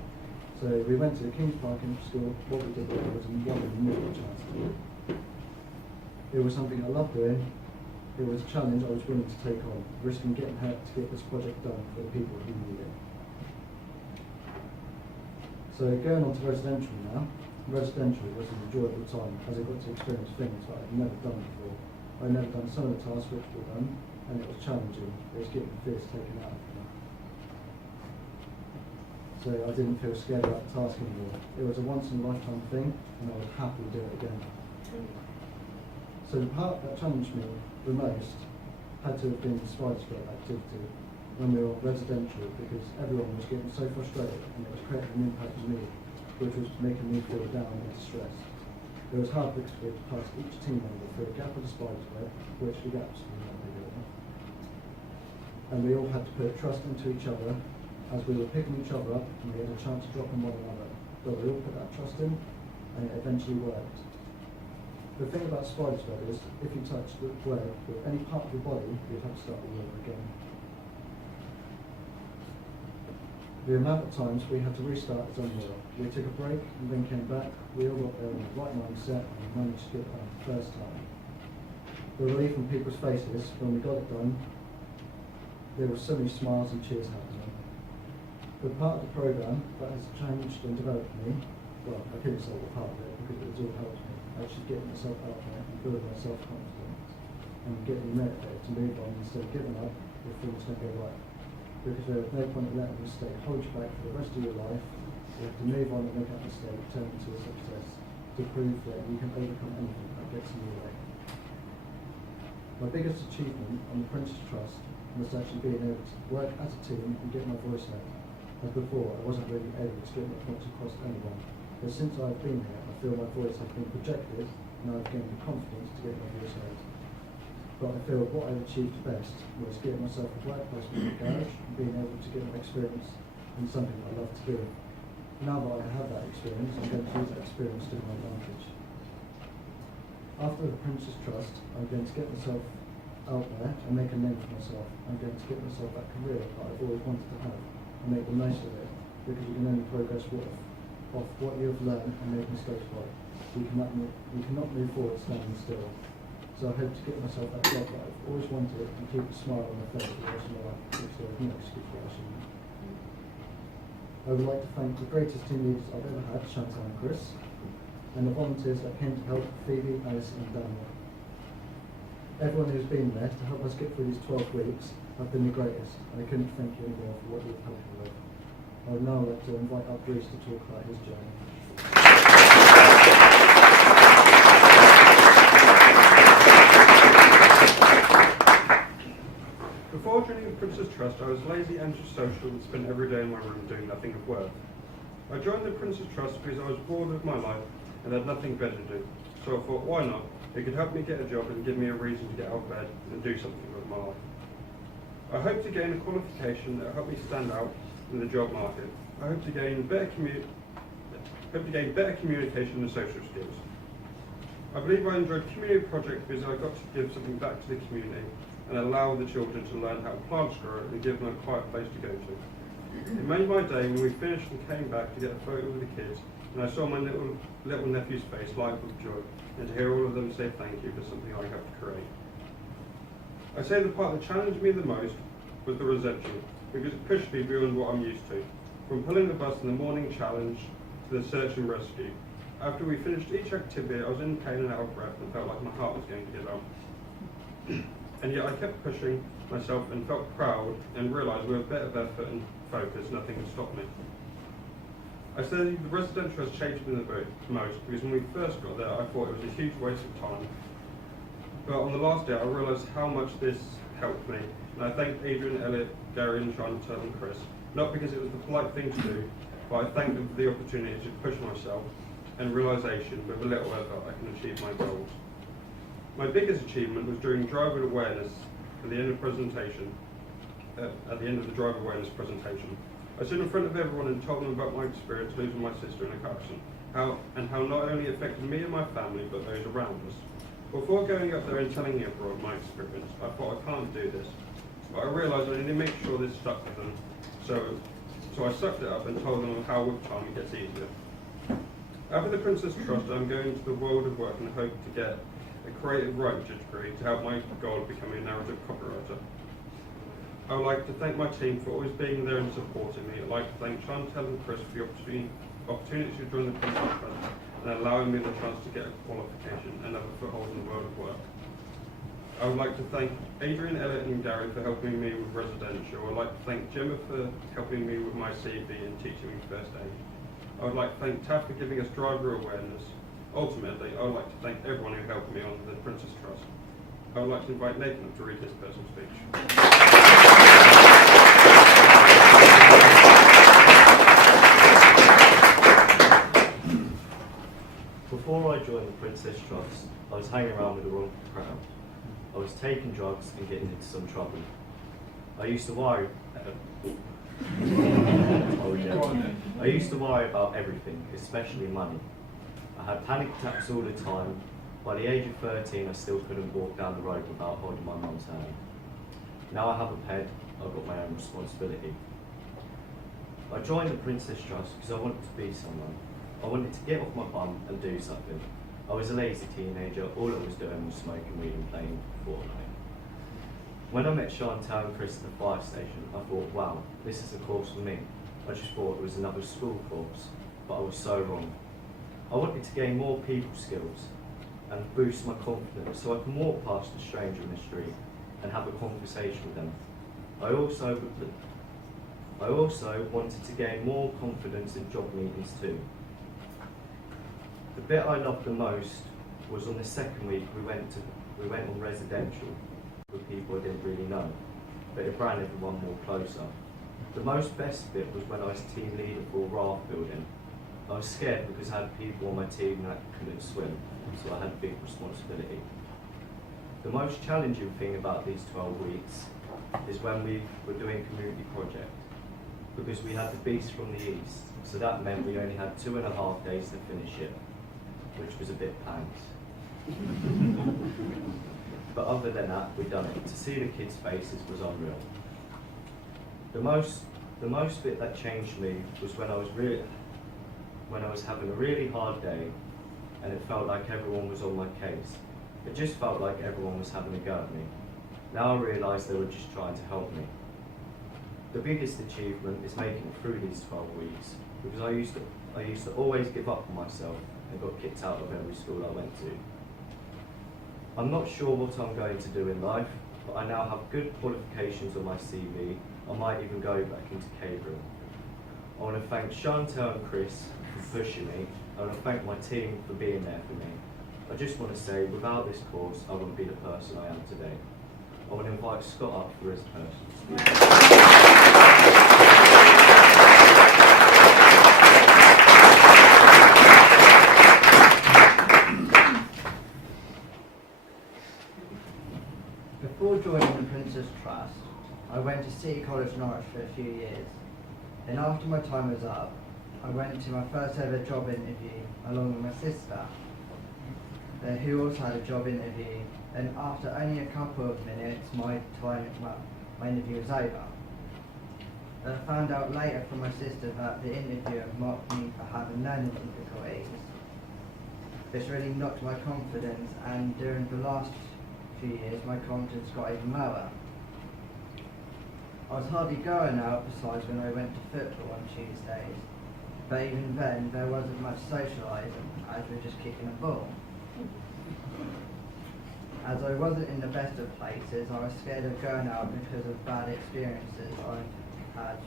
So we went to the King's Parking School. What we did there was one of the new chance to do. It was something I loved doing. It was a challenge I was willing to take on, risking getting hurt to get this project done for the people who need it. So going on to residential now. Residential was an enjoyable time as I got to experience things that I'd never done before. I'd never done some of the tasks which were done, and it was challenging. It was getting the fears taken out of me. So I didn't feel scared about the task anymore. It was a once-in-a-lifetime thing, and I would happily do it again. So the part that challenged me the most had to have been the spider spread activity when we were on residential, because everyone was getting so frustrated and it was creating an impact on me, which was making me feel down and distressed. It was hard to pass each team member through a gap of the spider's web, which the gaps were not big enough. And we all had to put trust into each other as we were picking each other up, and we had a chance to drop on one another. But we all put that trust in, and it eventually worked. The thing about spider's web is, if you touch the web with any part of your body, you'd have to start all over again. The amount of times we had to restart is unreal. We took a break and then came back. We all got there in the right mindset and managed to get it done the first time. The relief on people's faces when we got it done, there were so many smiles and cheers happening. The part of the programme that has changed and developed me, well, I couldn't say what part of it because it's all helped me actually getting myself out there and building my self-confidence and getting motivated to move on instead of giving up if things don't go right. Because there is no point in letting a mistake hold you back for the rest of your life. You have to move on and make that mistake, turn it into a success to prove that you can overcome anything that gets in your way. My biggest achievement on the Prince's Trust was actually being able to work as a team and get my voice heard. As before, I wasn't really able to get my points across to anyone, but since I've been here, I feel my voice has been projected and I've gained the confidence to get my voice heard. But I feel what I've achieved best was getting myself a workplace in the garage and being able to get my experience in something I love to do. Now that I have that experience, I'm going to use that experience to my advantage. After the Prince's Trust, I'm going to get myself out there and make a name for myself. I'm going to get myself that career that I've always wanted to have and make the most of it, because you can only progress off what you have learned and make mistakes right. You cannot move forward standing still. So I hope to get myself that job that I've always wanted and keep a smile on my face for the rest of my life, which there is no excuse why I shouldn't. I would like to thank the greatest team leaders I've ever had, Chantal and Chris, and the volunteers that came to help, Phoebe, Alice and Daniel. Everyone who's been there to help us get through these 12 weeks have been the greatest, and I couldn't thank you anymore for what you've helped me with. I would now like to invite up Bruce to talk about his journey. Before joining the Prince's Trust, I was lazy, antisocial, and spent every day in my room doing nothing of worth. I joined the Prince's Trust because I was bored with my life and had nothing better to do. So I thought, why not? It could help me get a job and give me a reason to get out of bed and do something with my life. I hope to gain a qualification that will help me stand out in the job market. I hope to gain better communication and social skills. I believe I enjoyed community projects because I got to give something back to the community and allow the children to learn how plants grow and give them a quiet place to go to. It made my day when we finished and came back to get a photo with the kids, and I saw my little nephew's face light up with joy, and to hear all of them say thank you for something I helped create. I say the part that challenged me the most was the reception, because it pushed me beyond what I'm used to. From pulling the bus in the morning challenge to the search and rescue. After we finished each activity, I was in pain and out of breath and felt like my heart was going to give out. And yet I kept pushing myself and felt proud and realised with a bit of effort and focus, nothing could stop me. I say the residential has changed me the most because when we first got there, I thought it was a huge waste of time. But on the last day, I realised how much this helped me. And I thank Adrian, Elliot, Gary and Chantal and Chris, not because it was the polite thing to do, but I thank them for the opportunity to push myself and realisation with a little effort I can achieve my goals. My biggest achievement was during driver awareness at the end of presentation. At the end of the driver awareness presentation, I stood in front of everyone and told them about my experience losing my sister in a car accident, how not only it affected me and my family, but those around us. Before going up there and telling everyone my experience, I thought I can't do this, but I realised I need to make sure this stuck with them. So I sucked it up and told them how with time it gets easier. After the Prince's Trust, I'm going to the world of work and hope to get a creative writing degree to help my goal of becoming a narrative copywriter. I would like to thank my team for always being there and supporting me. I'd like to thank Chantal and Chris for the opportunity to join the Prince's Trust and allowing me the chance to get a qualification and have a foothold in the world of work. I would like to thank Adrian, Elliot and Gary for helping me with residential. I'd like to thank Gemma for helping me with my CV and teaching me first aid. I would like to thank TAF for giving us driver awareness. Ultimately, I would like to thank everyone who helped me on the Prince's Trust. I would like to invite Nathan to read his personal speech. Before I joined the Prince's Trust, I was hanging around with the wrong crowd. I was taking drugs and getting into some trouble. I used to worry. I used to worry about everything, especially money. I had panic attacks all the time. By the age of 13, I still couldn't walk down the road without holding my mum's hand. Now I have a pet, I've got my own responsibility. I joined the Princess Trust because I wanted to be someone. I wanted to get off my bum and do something. I was a lazy teenager, all I was doing was smoking weed and playing Fortnite. When I met Chantal and Chris at the fire station, I thought, wow, this is a course for me. I just thought it was another school course, but I was so wrong. I wanted to gain more people skills and boost my confidence so I can walk past a stranger in the street and have a conversation with them. I also wanted to gain more confidence in job meetings too. The bit I loved the most was on the second week we went on residential with people I didn't really know, but it brought everyone more closer. The most best bit was when I was team leader for raft building. I was scared because I had people on my team that couldn't swim, so I had a big responsibility. The most challenging thing about these 12 weeks is when we were doing community project, because we had the beast from the east, so that meant we only had 2.5 days to finish it, which was a bit pants. But other than that, we'd done it. To see the kids' faces was unreal. The most bit that changed me was when I was having a really hard day and it felt like everyone was on my case. It just felt like everyone was having a go at me. Now I realise they were just trying to help me. The biggest achievement is making it through these 12 weeks, because I used to always give up on myself and got kicked out of every school I went to. I'm not sure what I'm going to do in life, but I now have good qualifications on my CV. I might even go back into catering. I want to thank Chantal and Chris for pushing me. I want to thank my team for being there for me. I just want to say, without this course, I wouldn't be the person I am today. I want to invite Scott up for his person. Before joining the Princess Trust, I went to City College Norwich for a few years. Then after my time was up, I went to my first ever job interview along with my sister, who also had a job interview, and after only a couple of minutes my interview was over. I found out later from my sister that the interviewer mocked me for having learning difficulties. This really knocked my confidence, and during the last few years my confidence got even lower. I was hardly going out besides when I went to football on Tuesdays, but even then there wasn't much socialising as we were just kicking a ball. As I wasn't in the best of places, I was scared of going out because of bad experiences I've had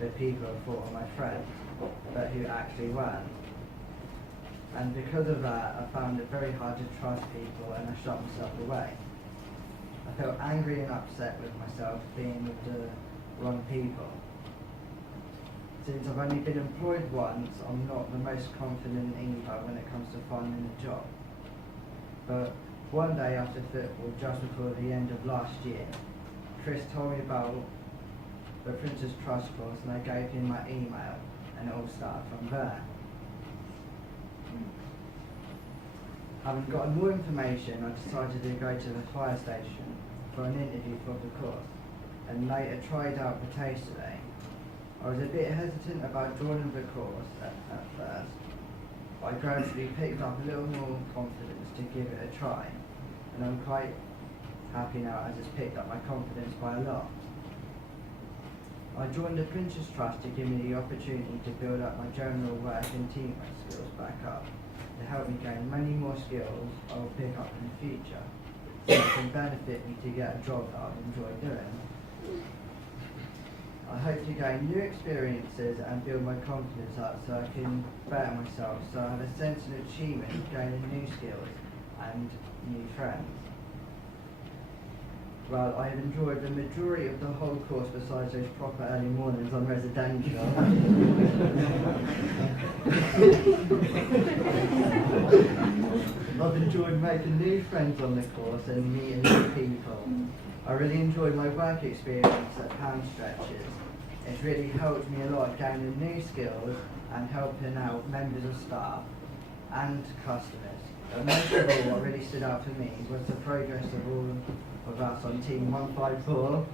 with people who thought were my friends, but who actually weren't. And because of that, I found it very hard to trust people, and I shut myself away. I felt angry and upset with myself being with the wrong people. Since I've only been employed once, I'm not the most confident either when it comes to finding a job. But one day after football, just before the end of last year, Chris told me about the Princess Trust course, and I gave him my email, and it all started from there. Having gotten more information, I decided to go to the fire station for an interview for the course, and later tried out the taster day. I was a bit hesitant about joining the course at first, but I gradually picked up a little more confidence to give it a try, and I'm quite happy now as it's picked up my confidence by a lot. I joined the Princess Trust to give me the opportunity to build up my general work and teamwork skills back up, to help me gain many more skills I will pick up in the future, so it can benefit me to get a job that I enjoy doing. I hope to gain new experiences and build my confidence up so I can better myself, so I have a sense of achievement, gaining new skills and new friends. Well, I have enjoyed the majority of the whole course besides those proper early mornings on residential. I've enjoyed making new friends on the course and meeting new people. I really enjoyed my work experience at Pound Stretches. It's really helped me a lot gaining new skills and helping out members of staff and customers. But most of all, what really stood out for me was the progress of all of us on Team 154.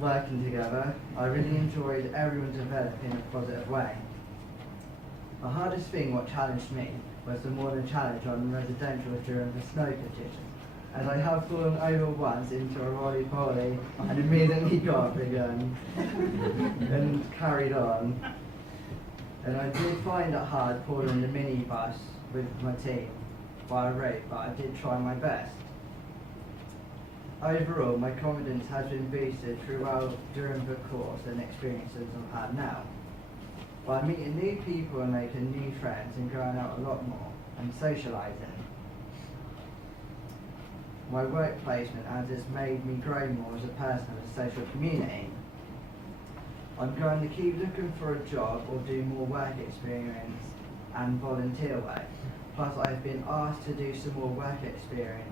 working together. I really enjoyed everyone developing in a positive way. The hardest thing what challenged me was the morning challenge on residential during the snow competition, as I have fallen over once into a roly-poly and immediately got up again and carried on. And I did find it hard pulling the minibus with my team by a rope, but I did try my best. Overall, my confidence has been boosted throughout during the course and experiences I've had now. By meeting new people and making new friends and going out a lot more and socialising. My work placement has made me grow more as a person in a social community. I'm going to keep looking for a job or do more work experience and volunteer work. Plus I've been asked to do some more work experience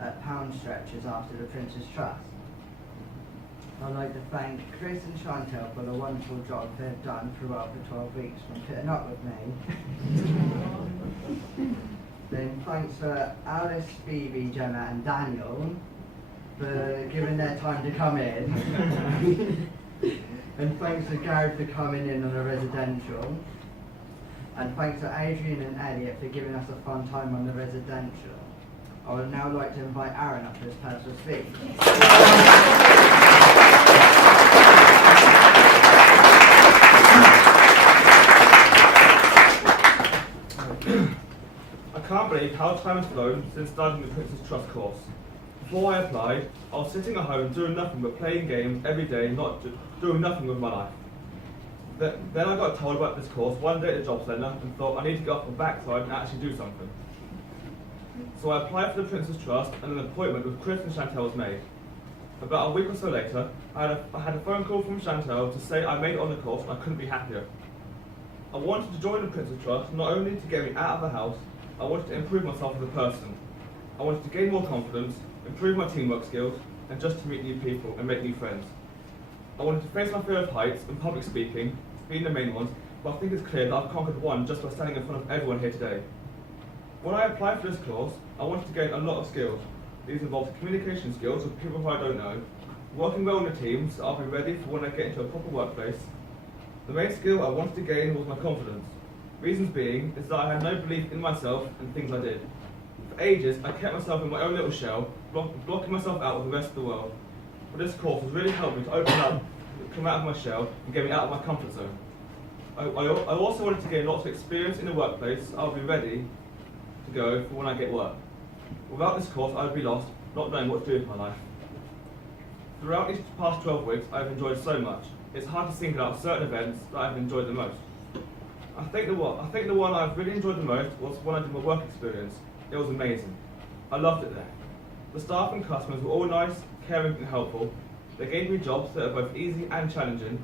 at Pound Stretchers after the Prince's Trust. I'd like to thank Chris and Chantel for the wonderful job they've done throughout the 12 weeks from putting up with me. Then thanks for Alice, Phoebe, Gemma and Daniel for giving their time to come in. And thanks to Gareth for coming in on a residential. And thanks to Adrian and Elliot for giving us a fun time on the residential. I would now like to invite Aaron up for his personal speech. I can't believe how time has flown since starting the Prince's Trust course. Before I applied, I was sitting at home doing nothing but playing games every day, doing nothing with my life. Then I got told about this course one day at the job centre and thought I need to get off the backside and actually do something. So I applied for the Prince's Trust and an appointment with Chris and Chantel was made. About a week or so later, I had a phone call from Chantel to say I made it on the course and I couldn't be happier. I wanted to join the Prince's Trust not only to get me out of the house, I wanted to improve myself as a person. I wanted to gain more confidence, improve my teamwork skills, and just to meet new people and make new friends. I wanted to face my fear of heights and public speaking, being the main ones, but I think it's clear that I've conquered one just by standing in front of everyone here today. When I applied for this course, I wanted to gain a lot of skills. These involved communication skills with people who I don't know, working well in a team so I'll be ready for when I get into a proper workplace. The main skill I wanted to gain was my confidence. Reasons being is that I had no belief in myself and things I did. For ages, I kept myself in my own little shell, blocking myself out with the rest of the world. But this course has really helped me to open up, come out of my shell, and get me out of my comfort zone. I also wanted to gain lots of experience in the workplace so I'll be ready to go for when I get work. Without this course, I'd be lost, not knowing what to do with my life. Throughout these past 12 weeks, I've enjoyed so much. It's hard to single out certain events that I've enjoyed the most. I think the one I've really enjoyed the most was when I did my work experience. It was amazing. I loved it there. The staff and customers were all nice, caring and helpful. They gave me jobs that are both easy and challenging.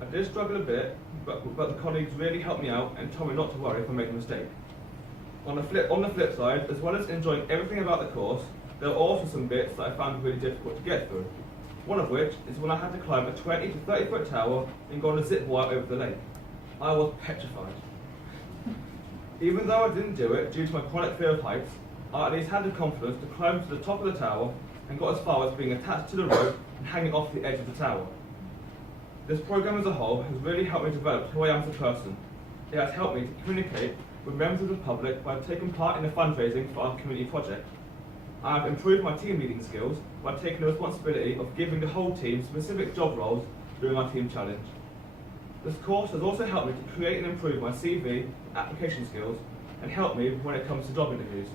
I did struggle a bit, but the colleagues really helped me out and told me not to worry if I make a mistake. On the flip side, as well as enjoying everything about the course, there were also some bits that I found really difficult to get through. One of which is when I had to climb a 20 to 30 foot tower and go on a zip wire over the lake. I was petrified. Even though I didn't do it due to my chronic fear of heights, I at least had the confidence to climb to the top of the tower and got as far as being attached to the rope and hanging off the edge of the tower. This program as a whole has really helped me develop who I am as a person. It has helped me to communicate with members of the public by taking part in the fundraising for our community project. I have improved my team leading skills by taking the responsibility of giving the whole team specific job roles during our team challenge. This course has also helped me to create and improve my CV and application skills and help me when it comes to job interviews.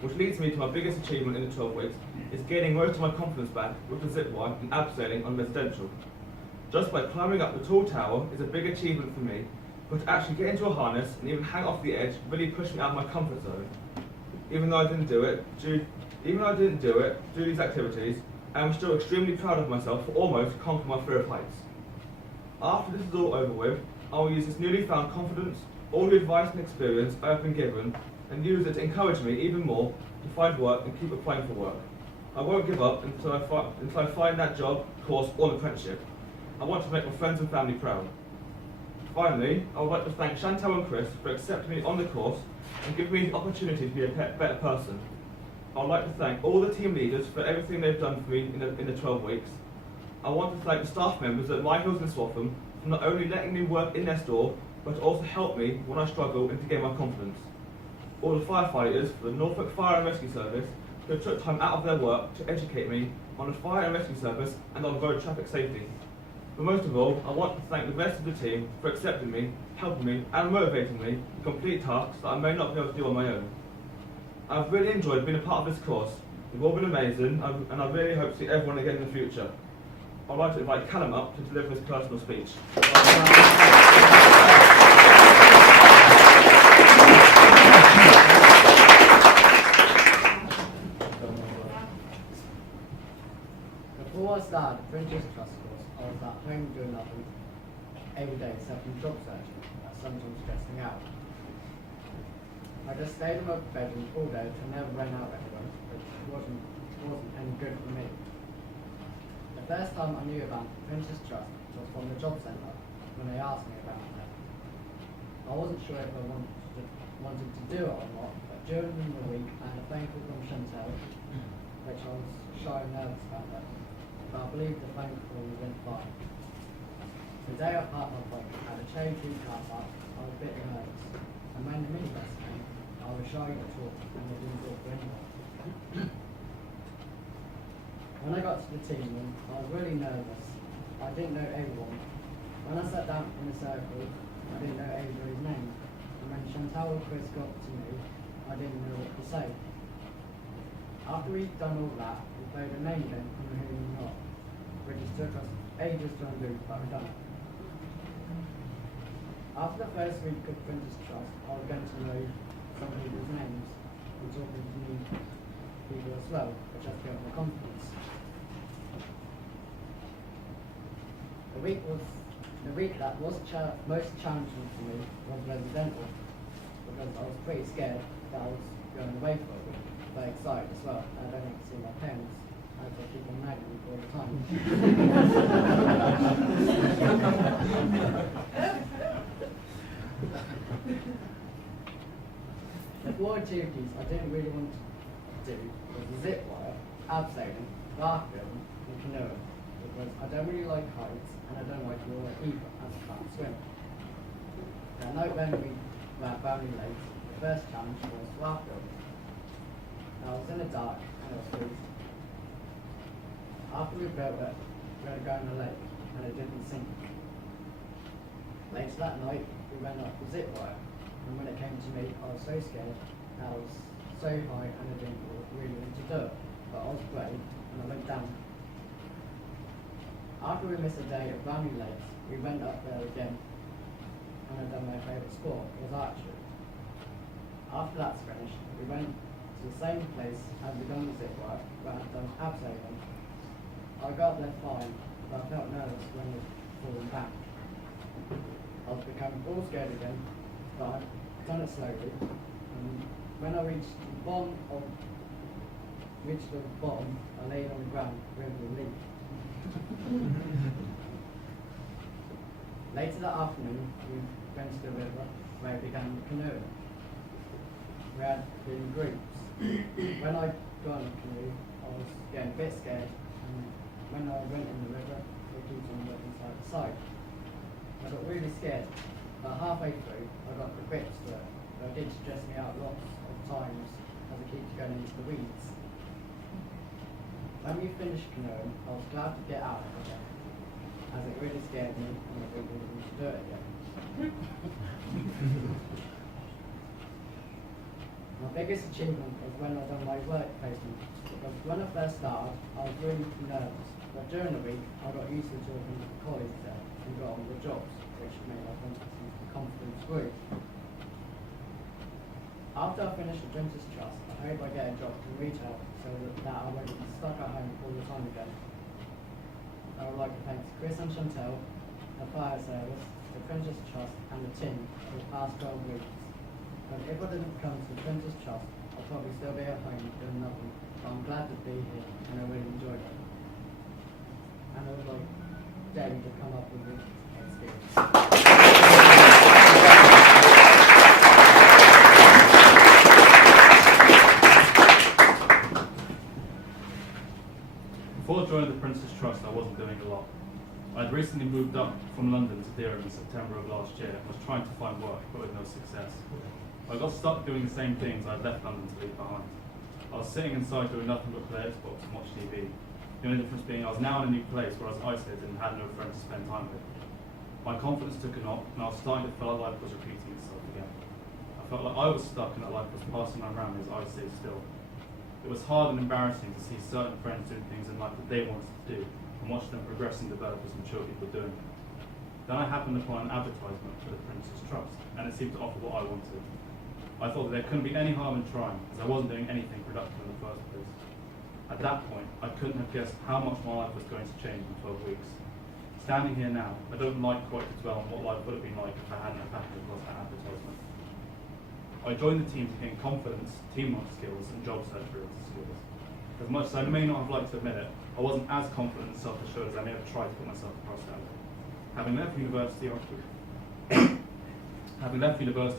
Which leads me to my biggest achievement in the 12 weeks, is gaining most of my confidence back with the zip line and abseiling on residential. Just by climbing up the tall tower is a big achievement for me, but to actually get into a harness and even hang off the edge really pushed me out of my comfort zone. Even though I didn't do it due to these activities, I am still extremely proud of myself for almost conquering my fear of heights. After this is all over with, I will use this newly found confidence, all the advice and experience I have been given, and use it to encourage me even more to find work and keep applying for work. I won't give up until I find that job, course, or apprenticeship. I want to make my friends and family proud. Finally, I would like to thank Chantel and Chris for accepting me on the course and giving me the opportunity to be a better person. I would like to thank all the team leaders for everything they've done for me in the 12 weeks. I want to thank the staff members at My Hills in Swaffham for not only letting me work in their store, but also help me when I struggle and to gain my confidence. All the firefighters for the Norfolk Fire and Rescue Service who took time out of their work to educate me on the fire and rescue service and on road traffic safety. But most of all, I want to thank the rest of the team for accepting me, helping me and motivating me to complete tasks that I may not be able to do on my own. I've really enjoyed being a part of this course. You've all been amazing and I really hope to see everyone again in the future. I'd like to invite Callum up to deliver his personal speech. Before I started the Apprentice Trust course, I was at home doing nothing every day except from job searching, sometimes stressing out. I just stayed in my bedroom all day and never went out anywhere, which wasn't any good for me. The first time I knew about the Apprentice Trust was from the job centre when they asked me about it. I wasn't sure if I wanted to do it or not, but during the week I had a phone call from Chantel, which I was shy and nervous about that. But I believe the phone call went fine. The day I parked my bike at a cherry tree car park, I was a bit nervous. And when the minibus came, I was shy to talk and I didn't talk to anyone. When I got to the team room, I was really nervous. I didn't know everyone. When I sat down in a circle, I didn't know everybody's name. And when Chantal or Chris got to me, I didn't know what to say. After we'd done all that, we played a name game and Who You Not, which took us ages to undo, but we done it. After the first week of Apprentice Trust, I was getting to know some people's names and talking to new people as well, which has built my confidence. The week that was most challenging for me was residential, because I was pretty scared that I was going away for a week, but excited as well. I don't get to see my parents, as I keep on nagging me all the time. The four activities I didn't really want to do was the zip wire, abseiling, rafting, and canoeing, because I don't really like heights and I don't like water either, as I can't swim. That night when we were at Barry Lake, the first challenge was rafting. I was in the dark and it was freezing. After we built it, we had to go in the lake and it didn't sink. Later that night, we went up the zip wire, and when it came to me, I was so scared and I was so high and I didn't really want to do it, but I was brave and I went down. After we missed a day at Brownie Lakes, we went up there again and I done my favourite sport, was archery. After that's finished, we went to the same place as we done the zip wire, where I'd done abseiling. I got there fine, but I felt nervous when we were falling back. I was becoming all scared again, but I done it slowly, and when I reached the bottom, I laid on the ground with relief. Later that afternoon, we went to the river where we began canoeing. We had been in groups. When I got in the canoe, I was getting a bit scared, and when I went in the river, it keeps on looking side to side. I got really scared, but halfway through, I got the grips to it, but it did stress me out lots of times as I keep going into the weeds. When we finished canoeing, I was glad to get out of it, as it really scared me and I didn't really want to do it again. My biggest achievement was when I done my work placement, because when I first started, I was really nervous, but during the week, I got used to talking to the colleagues there and got on with jobs, which made my confidence grow. After I finish the Apprentice Trust, I hope I get a job in retail so that I won't be stuck at home all the time again. I would like to thank Chris and Chantel, the fire service, the Apprentice Trust and the team for the past 12 weeks. But if I didn't come to the Apprentice Trust, I'd probably still be at home doing nothing. But I'm glad to be here and I really enjoyed it. And I would like Debbie to come up with the experience. Before joining the Prince's Trust, I wasn't doing a lot. I'd recently moved up from London to Durham in September of last year and was trying to find work, but with no success. I got stuck doing the same things I'd left London to leave behind. I was sitting inside doing nothing but play Xbox and watch TV. The only difference being I was now in a new place where I was isolated and had no friends to spend time with. My confidence took a knock, and I was starting to feel like life was repeating itself again. I felt like I was stuck and that life was passing around me as I stayed still. It was hard and embarrassing to see certain friends doing things in life that they wanted to do, and watch them progress and develop as mature people doing. Then I happened upon an advertisement for the Prince's Trust, and it seemed to offer what I wanted. I thought that there couldn't be any harm in trying, as I wasn't doing anything productive in the first place. At that point, I couldn't have guessed how much my life was going to change in 12 weeks. Standing here now, I don't like quite to dwell on what life would have been like if I hadn't have happened across that advertisement. I joined the team to gain confidence, teamwork skills, and job search skills. As much as I may not have liked to admit it, I wasn't as confident and self-assured as I may have tried to put myself across that way. Having left university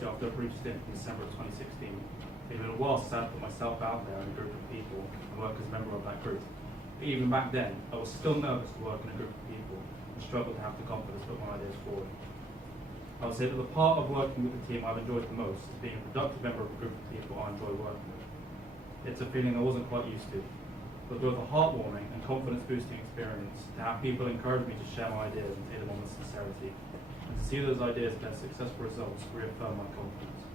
after a brief stint in December of 2016, it had been a while since I had put myself out there in a group of people and work as a member of that group. But even back then, I was still nervous to work in a group of people and struggled to have the confidence to put my ideas forward. I would say that the part of working with the team I've enjoyed the most is being a productive member of a group of people I enjoy working with. It's a feeling I wasn't quite used to, but both a heartwarming and confidence-boosting experience to have people encourage me to share my ideas and take them on with sincerity, and to see those ideas bear successful results reaffirm my confidence.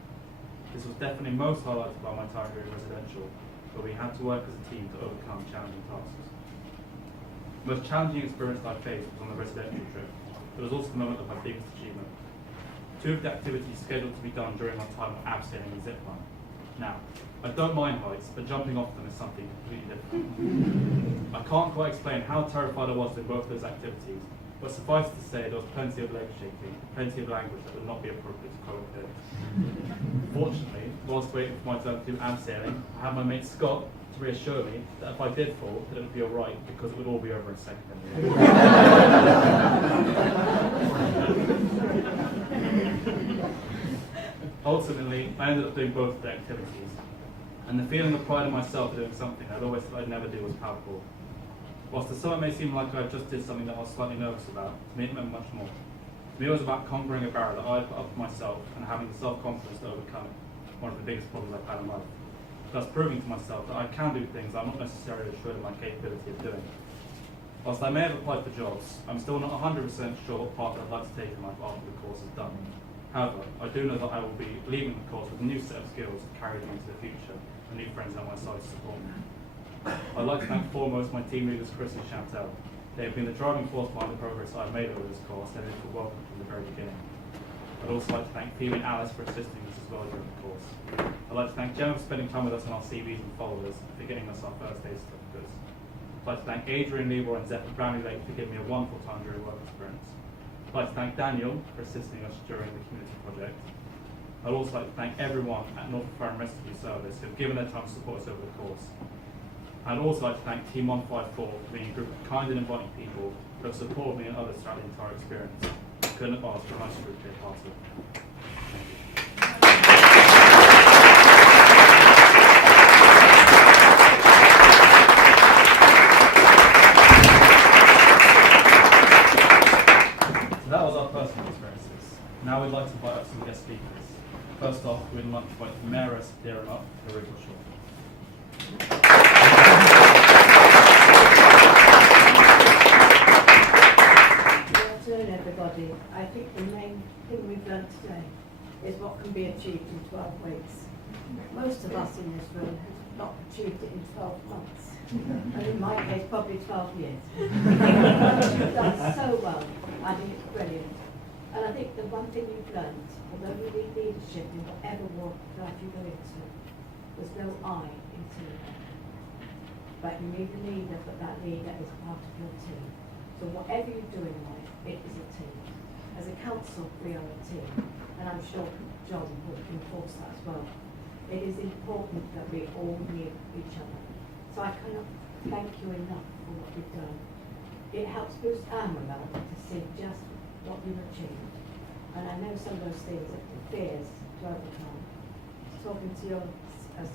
This was definitely most highlighted by my time here in residential, where we had to work as a team to overcome challenging tasks. The most challenging experience I faced was on the residential trip. It was also the moment of my biggest achievement. 2 of the activities scheduled to be done during my time were abseiling and zipline. Now, I don't mind heights, but jumping off them is something completely different. I can't quite explain how terrified I was in both those activities, but suffice to say there was plenty of leg shaking, plenty of language that would not be appropriate to quote here. Fortunately, whilst waiting for my turn to do abseiling, I had my mate Scott to reassure me that if I did fall, that it would be alright because it would all be over in a second. Ultimately, I ended up doing both of the activities, and the feeling of pride in myself for doing something I'd always thought I'd never do was palpable. Whilst to some it may seem like I just did something that I was slightly nervous about, to me it meant much more. To me it was about conquering a barrier that I had put up for myself and having the self-confidence to overcome it, one of the biggest problems I've had in life. Thus proving to myself that I can do things I'm not necessarily assured of my capability of doing. Whilst I may have applied for jobs, I'm still not 100% sure what path I'd like to take in life after the course is done. However, I do know that I will be leaving the course with a new set of skills to carry me into the future and new friends at my side to support me. I'd like to thank foremost my team leaders, Chris and Chantel. They have been the driving force behind the progress I've made over this course and they've been welcome from the very beginning. I'd also like to thank Phoebe and Alice for assisting us as well during the course. I'd like to thank Gemma for spending time with us on our CVs and folders and for getting us our first day certificates. I'd like to thank Adrian, Leroy and Zeph at Brownlee Lake for giving me a wonderful time during work experience. I'd like to thank Daniel for assisting us during the community project. I'd also like to thank everyone at Norfolk Fire and Rescue Service who have given their time to support us over the course. I'd also like to thank Team 154 for being a group of kind and inviting people who have supported me and others throughout the entire experience. I couldn't have asked for a nicer group to be a part of. Thank you. That was our personal experiences. Now we'd like to invite up some guest speakers. First off, we'd like to invite the Mayoress of Durham up for a ritual short. Good afternoon, everybody. I think the main thing we've learned today is what can be achieved in 12 weeks. Most of us in this room have not achieved it in 12 months. And in my case, probably 12 years. You've done so well. I think it's brilliant. And I think the one thing you've learned, although you need leadership in whatever walk of life you go into, there's no I in team. But you need a leader, but that leader is part of your team. So whatever you do in life, it is a team. As a council, we are a team. And I'm sure John would enforce that as well. It is important that we all need each other. So I cannot thank you enough for what you've done. It helps boost our morale to see just what you've achieved. And I know some of those things are fears to overcome. Talking to your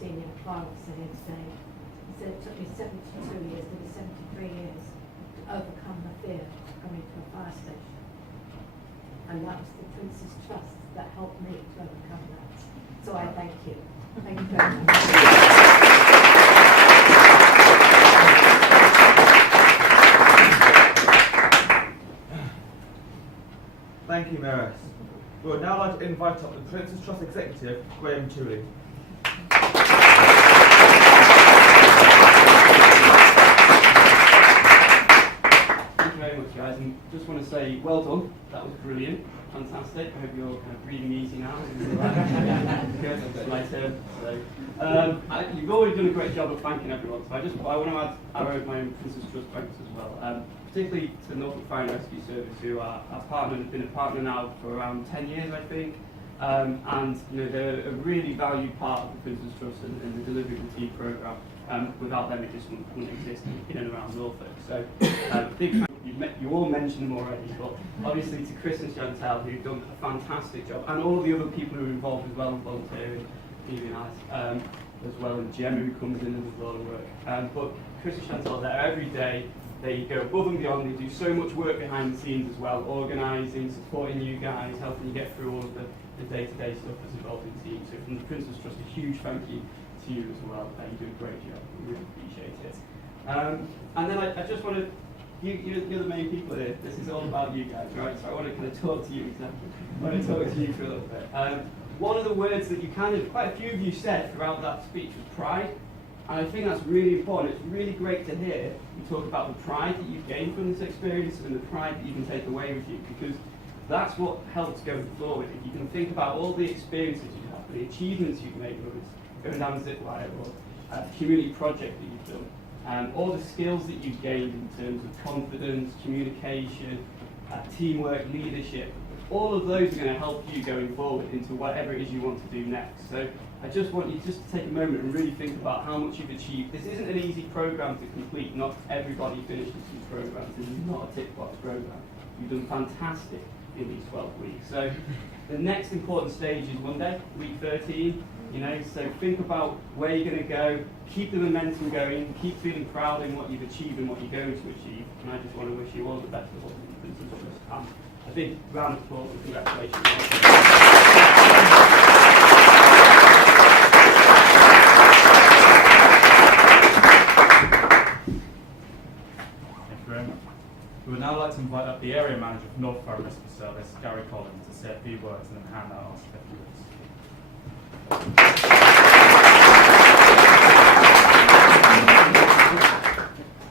senior fire officer here today, He said it took me 72 years, maybe 73 years, to overcome the fear of coming to a fire station. And that was the Prince's Trust that helped me to overcome that. So I thank you. Thank you very much. Thank you, Maris. We would now like to invite up the Prince's Trust Executive, Graham Tooley. Thank you very much, guys, and just want to say well done. That was brilliant, fantastic. I hope you're kind of breathing easy now. Good, it's my turn. So, you've already done a great job of thanking everyone. So I want to add my own Prince's Trust thanks as well. Particularly to the Norfolk Fire and Rescue Service, who are our partner, have been a partner now for around 10 years, I think. And you know, they're a really valued part of the Prince's Trust and the delivery of the team programme. Without them, it just wouldn't exist in and around Norfolk. So, big thank you. You all mentioned them already, but obviously to Chris and Chantal, who've done a fantastic job, and all the other people who are involved as well, volunteering, really nice, as well, and Gemma, who comes in and does a lot of work. But Chris and Chantal, they're every day. They go above and beyond. They do so much work behind the scenes as well, organising, supporting you guys, helping you get through all of the day-to-day stuff that's involved in the team. So from the Prince's Trust, a huge thank you to you as well. You do a great job. We really appreciate it. And then I just want to, you're the main people here. This is all about you guys, right? So I want to kind of talk to you exactly. I want to talk to you for a little bit. One of the words that you quite a few of you said throughout that speech was pride. And I think that's really important. It's really great to hear you talk about the pride that you've gained from this experience and the pride that you can take away with you, because that's what helps going forward. If you can think about all the experiences you have, the achievements you've made, whether it's going down the zip wire or a community project that you've done, all the skills that you've gained in terms of confidence, communication, teamwork, leadership, all of those are going to help you going forward into whatever it is you want to do next. So I just want you just to take a moment and really think about how much you've achieved. This isn't an easy program to complete. Not everybody finishes these programs. This is not a tick box program. You've done fantastic in these 12 weeks. So the next important stage is Monday, week 13. You know, so think about where you're going to go. Keep the momentum going. Keep feeling proud in what you've achieved and what you're going to achieve. And I just want to wish you all the best of luck in the Prince's Trust. A big round of applause and congratulations. We would now like to invite up the area manager of North Fire Rescue Service, Gary Collins, to say a few words and then hand out our certificates.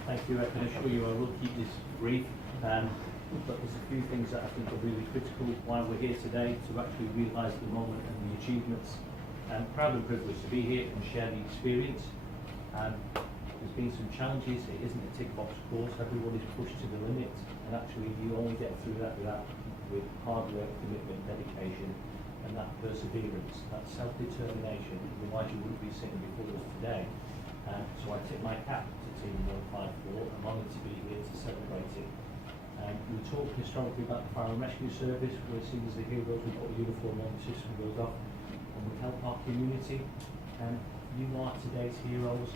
Thank you. I can assure you I will keep this brief, but there's a few things that I think are really critical while we're here today to actually realise the moment and the achievements. I'm proud and privileged to be here and share the experience. There's been some challenges. It isn't a tick box course. Everyone is pushed to the limit, and actually you only get through that with hard work, commitment, dedication, and that perseverance, that self-determination. Otherwise you wouldn't be sitting before us today. So I tip my cap to Team 154. I'm honoured to be here to celebrate it. We talk historically about the Fire and Rescue Service. We're seen as the heroes. We've got a uniform on, the system goes off, and we help our community. You are today's heroes.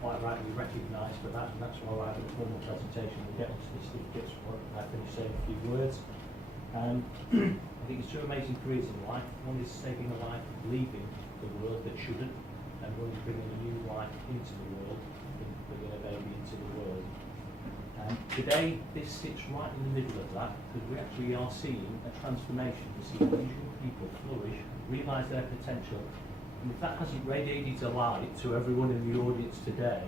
Quite rightly recognised, but that's why I have a formal presentation. We'll get onto the certificates when I finish saying a few words. I think it's two amazing careers in life. One is saving a life, leaving the world that shouldn't, and one is bringing a new life into the world, bringing a baby into the world. Today, this sits right in the middle of that, because we actually are seeing a transformation. We see unusual people flourish, realise their potential. And if that hasn't radiated a light to everyone in the audience today,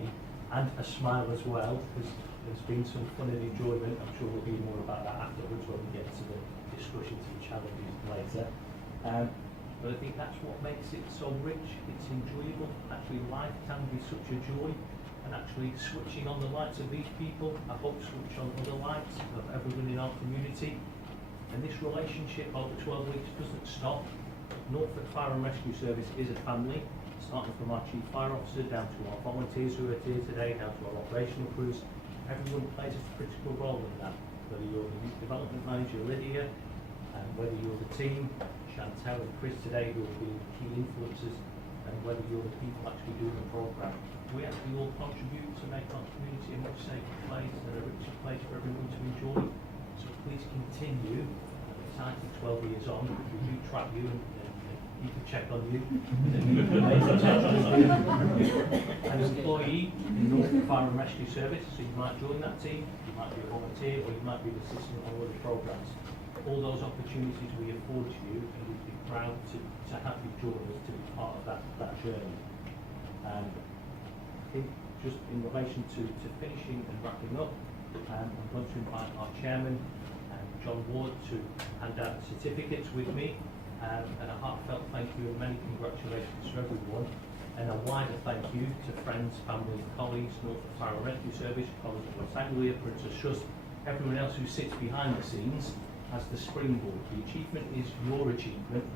and a smile as well, because there's been some fun and enjoyment. I'm sure we'll hear more about that afterwards when we get to the discussions and challenges later. But I think that's what makes it so rich. It's enjoyable. Actually, life can be such a joy. And actually switching on the lights of these people, I hope switch on other lights of everyone in our community. And this relationship over 12 weeks doesn't stop. Norfolk Fire and Rescue Service is a family, starting from our Chief Fire Officer down to our volunteers who are here today, down to our operational crews. Everyone plays a critical role in that, whether you're the Youth Development Manager, Lydia, and whether you're the team, Chantal and Chris today, who will be key influencers, and whether you're the people actually doing the programme. we actually all contribute to make our community a much safer place and a richer place for everyone to enjoy. So please continue. It's actually 12 years on. We do track you and you can check on you. An employee in Norfolk Fire and Rescue Service, so you might join that team, you might be a volunteer, or you might be an assistant on other programs. All those opportunities we afford to you, and we'd be proud to have you join us to be part of that journey. Just in relation to finishing and wrapping up, I'm going to invite our chairman, John Ward, to hand out certificates with me, and a heartfelt thank you and many congratulations to everyone, and a wider thank you to friends, family and colleagues, Norfolk Fire and Rescue Service, College of West Anglia, Princess Trust, everyone else who sits behind the scenes as the springboard. The achievement is your achievement.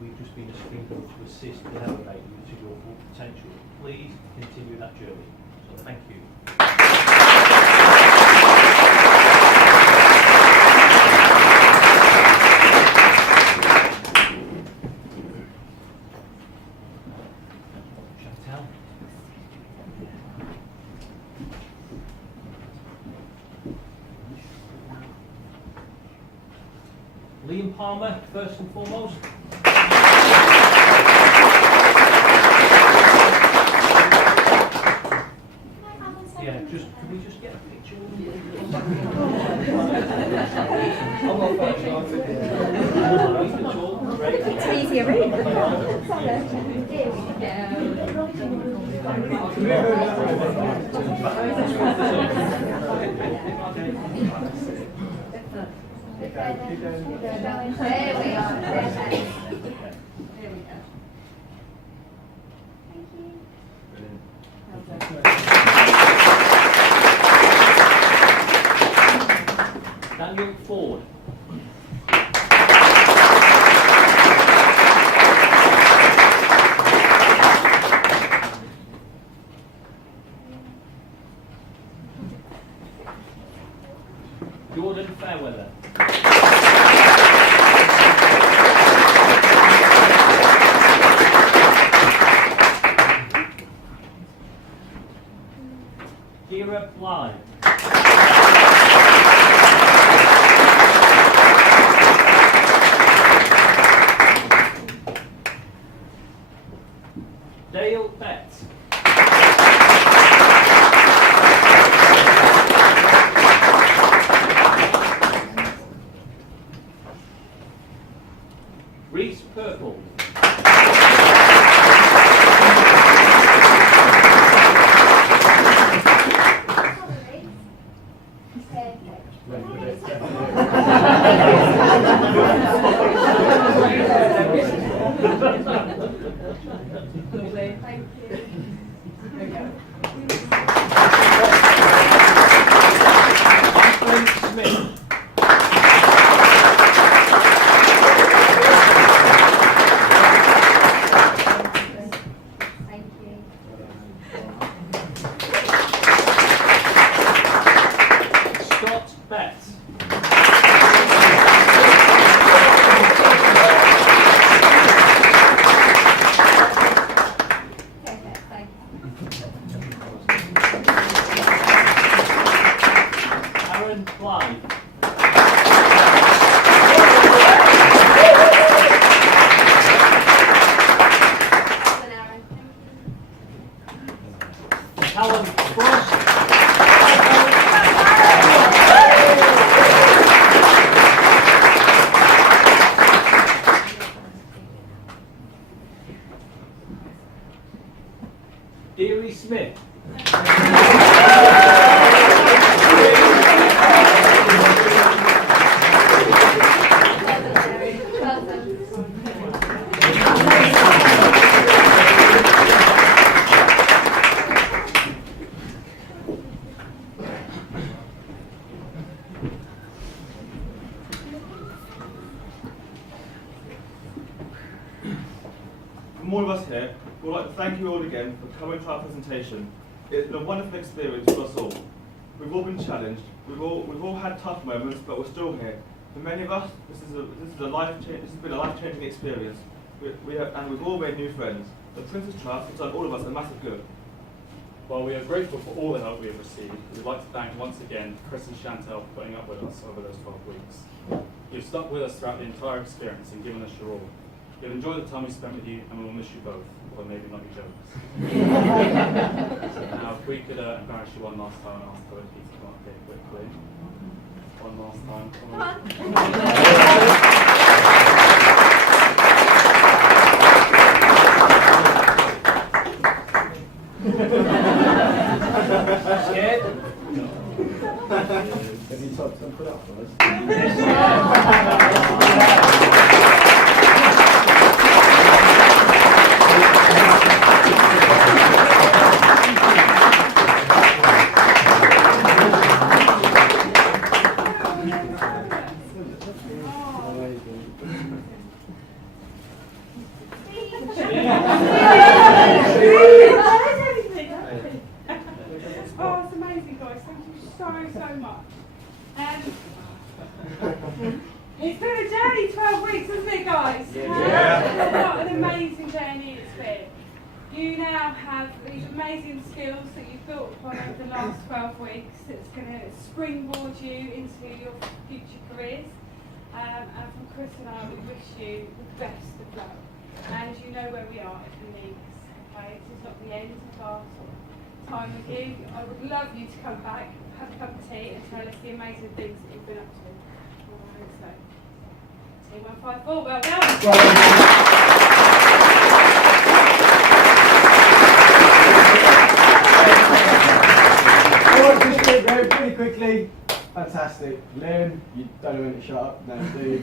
We've just been a springboard to assist and elevate you to your full potential. Please continue that journey. So thank you. Chantal. Liam Palmer, first and foremost. Yeah, can we just get a picture? It's easier, really. There we are. There we go. Daniel Ford. Jordan Fairweather. Kira Bly. Dale Betts. Reese Purple. Thank you. Frank Smith. Thank you. Scott Betts. Aaron Clyde. Helen Frost. Deary Smith. From all of us here, we'd like to thank you all again for coming to our presentation. It's been a wonderful experience for us all. We've all been challenged. We've all had tough moments, but we're still here. For many of us, this has been a life-changing experience. We've all made new friends. The Princess Trust has done all of us a massive good. While we are grateful for all the help we have received, we'd like to thank once again Chris and Chantel for putting up with us over those 12 weeks. You've stuck with us throughout the entire experience and given us your all. You'll enjoy the time we spent with you, and we will miss you both, although maybe not your jokes. Now, if we could embarrass you one last time and ask both of you to come up here quickly. One last time. Come on. Scared? Have you typed something up for us? Oh, it's amazing, guys. Thank you so much. It's been a journey, 12 weeks, hasn't it, guys? Yeah. What an amazing journey it's been. You now have these amazing skills that you've built upon over the last 12 weeks. It's going to springboard you into your future careers. And from Chris and I, we wish you the best of luck. And you know where we are if you need us. Okay? This is not the end of our time with you. I would love you to come back, have a cup of tea, and tell us the amazing things that you've been up to. Alright, so Team 154, well done. Pretty quickly, fantastic. Liam, you don't know when to shut up now, do you?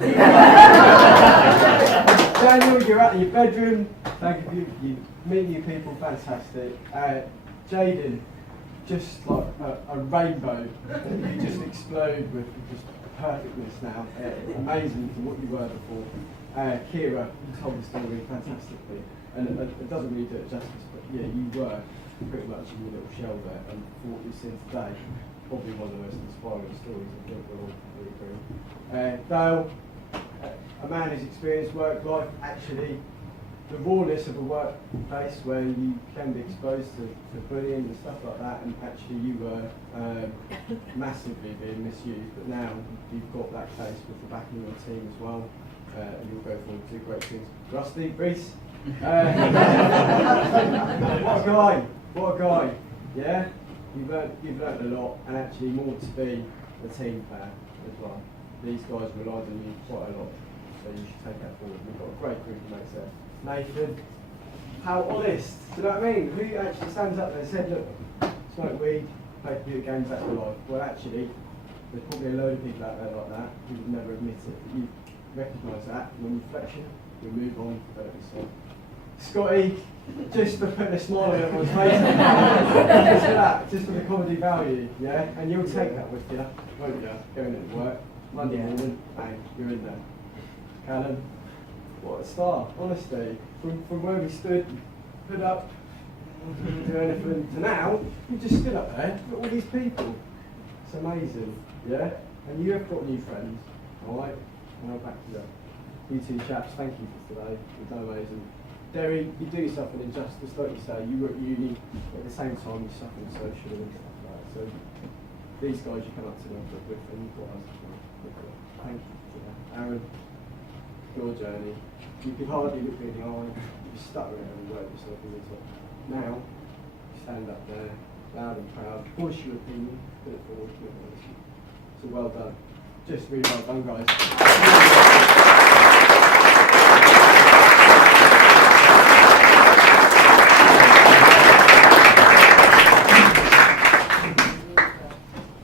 Daniel, you're out of your bedroom. Thank you. You meet new people, fantastic. Jaden, just like a rainbow. You just explode with just perfectness now. Amazing from what you were before. Kira, you told the story fantastically. And it doesn't really do it justice, but yeah, you were pretty much in your little shell there, and for what we've seen today, probably one of the most inspiring stories I think we'll all agree. Dale, a man who's experienced work life, actually the rawness of a workplace where you can be exposed to bullying and stuff like that, and actually you were massively being misused, but now you've got that case with the backing of your team as well, and you'll go forward to great things. Rusty, Reese, what a guy, yeah? You've learnt a lot, and actually more to be a team player as well. These guys relied on you quite a lot, so you should take that forward. We've got a great group of mates there. Nathan, how honest, do you know what I mean? Who actually stands up there and said, look, smoke weed, play computer games, that's your life. Well actually, there's probably a load of people out there like that who would never admit it, but you recognise that, and on reflection, we move on, better be so. Scotty, just for putting a smile on everyone's face, just for that, just for the comedy value, yeah? And you'll take that with you, won't you? Going into work, Monday morning, bang, you're in there. Callum, what a star, honestly. From where we stood, put up, didn't do anything, to now, you just stood up there, look at all these people. It's amazing, yeah? And you have got new friends, alright? And I'll back you up. You two chaps, thank you for today, you've done amazing. Derry, you do yourself an injustice, like you say, you were at uni, at the same time you suffered socially and stuff like that. So these guys you come up to them with, and you've got us. Thank you for that. Aaron, your journey, you could hardly look me in the eye, you stutter it and work yourself in the top. Now, you stand up there, loud and proud, voice your opinion, put it forward, put it honest. So well done. Just really well done, guys.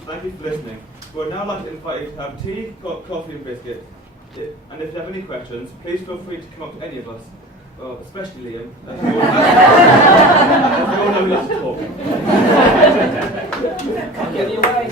Thank you for listening. We'd now like to invite you to have tea, coffee and biscuits. And if you have any questions, please feel free to come up to any of us, well, especially Liam, as we all know we need to talk. Get away.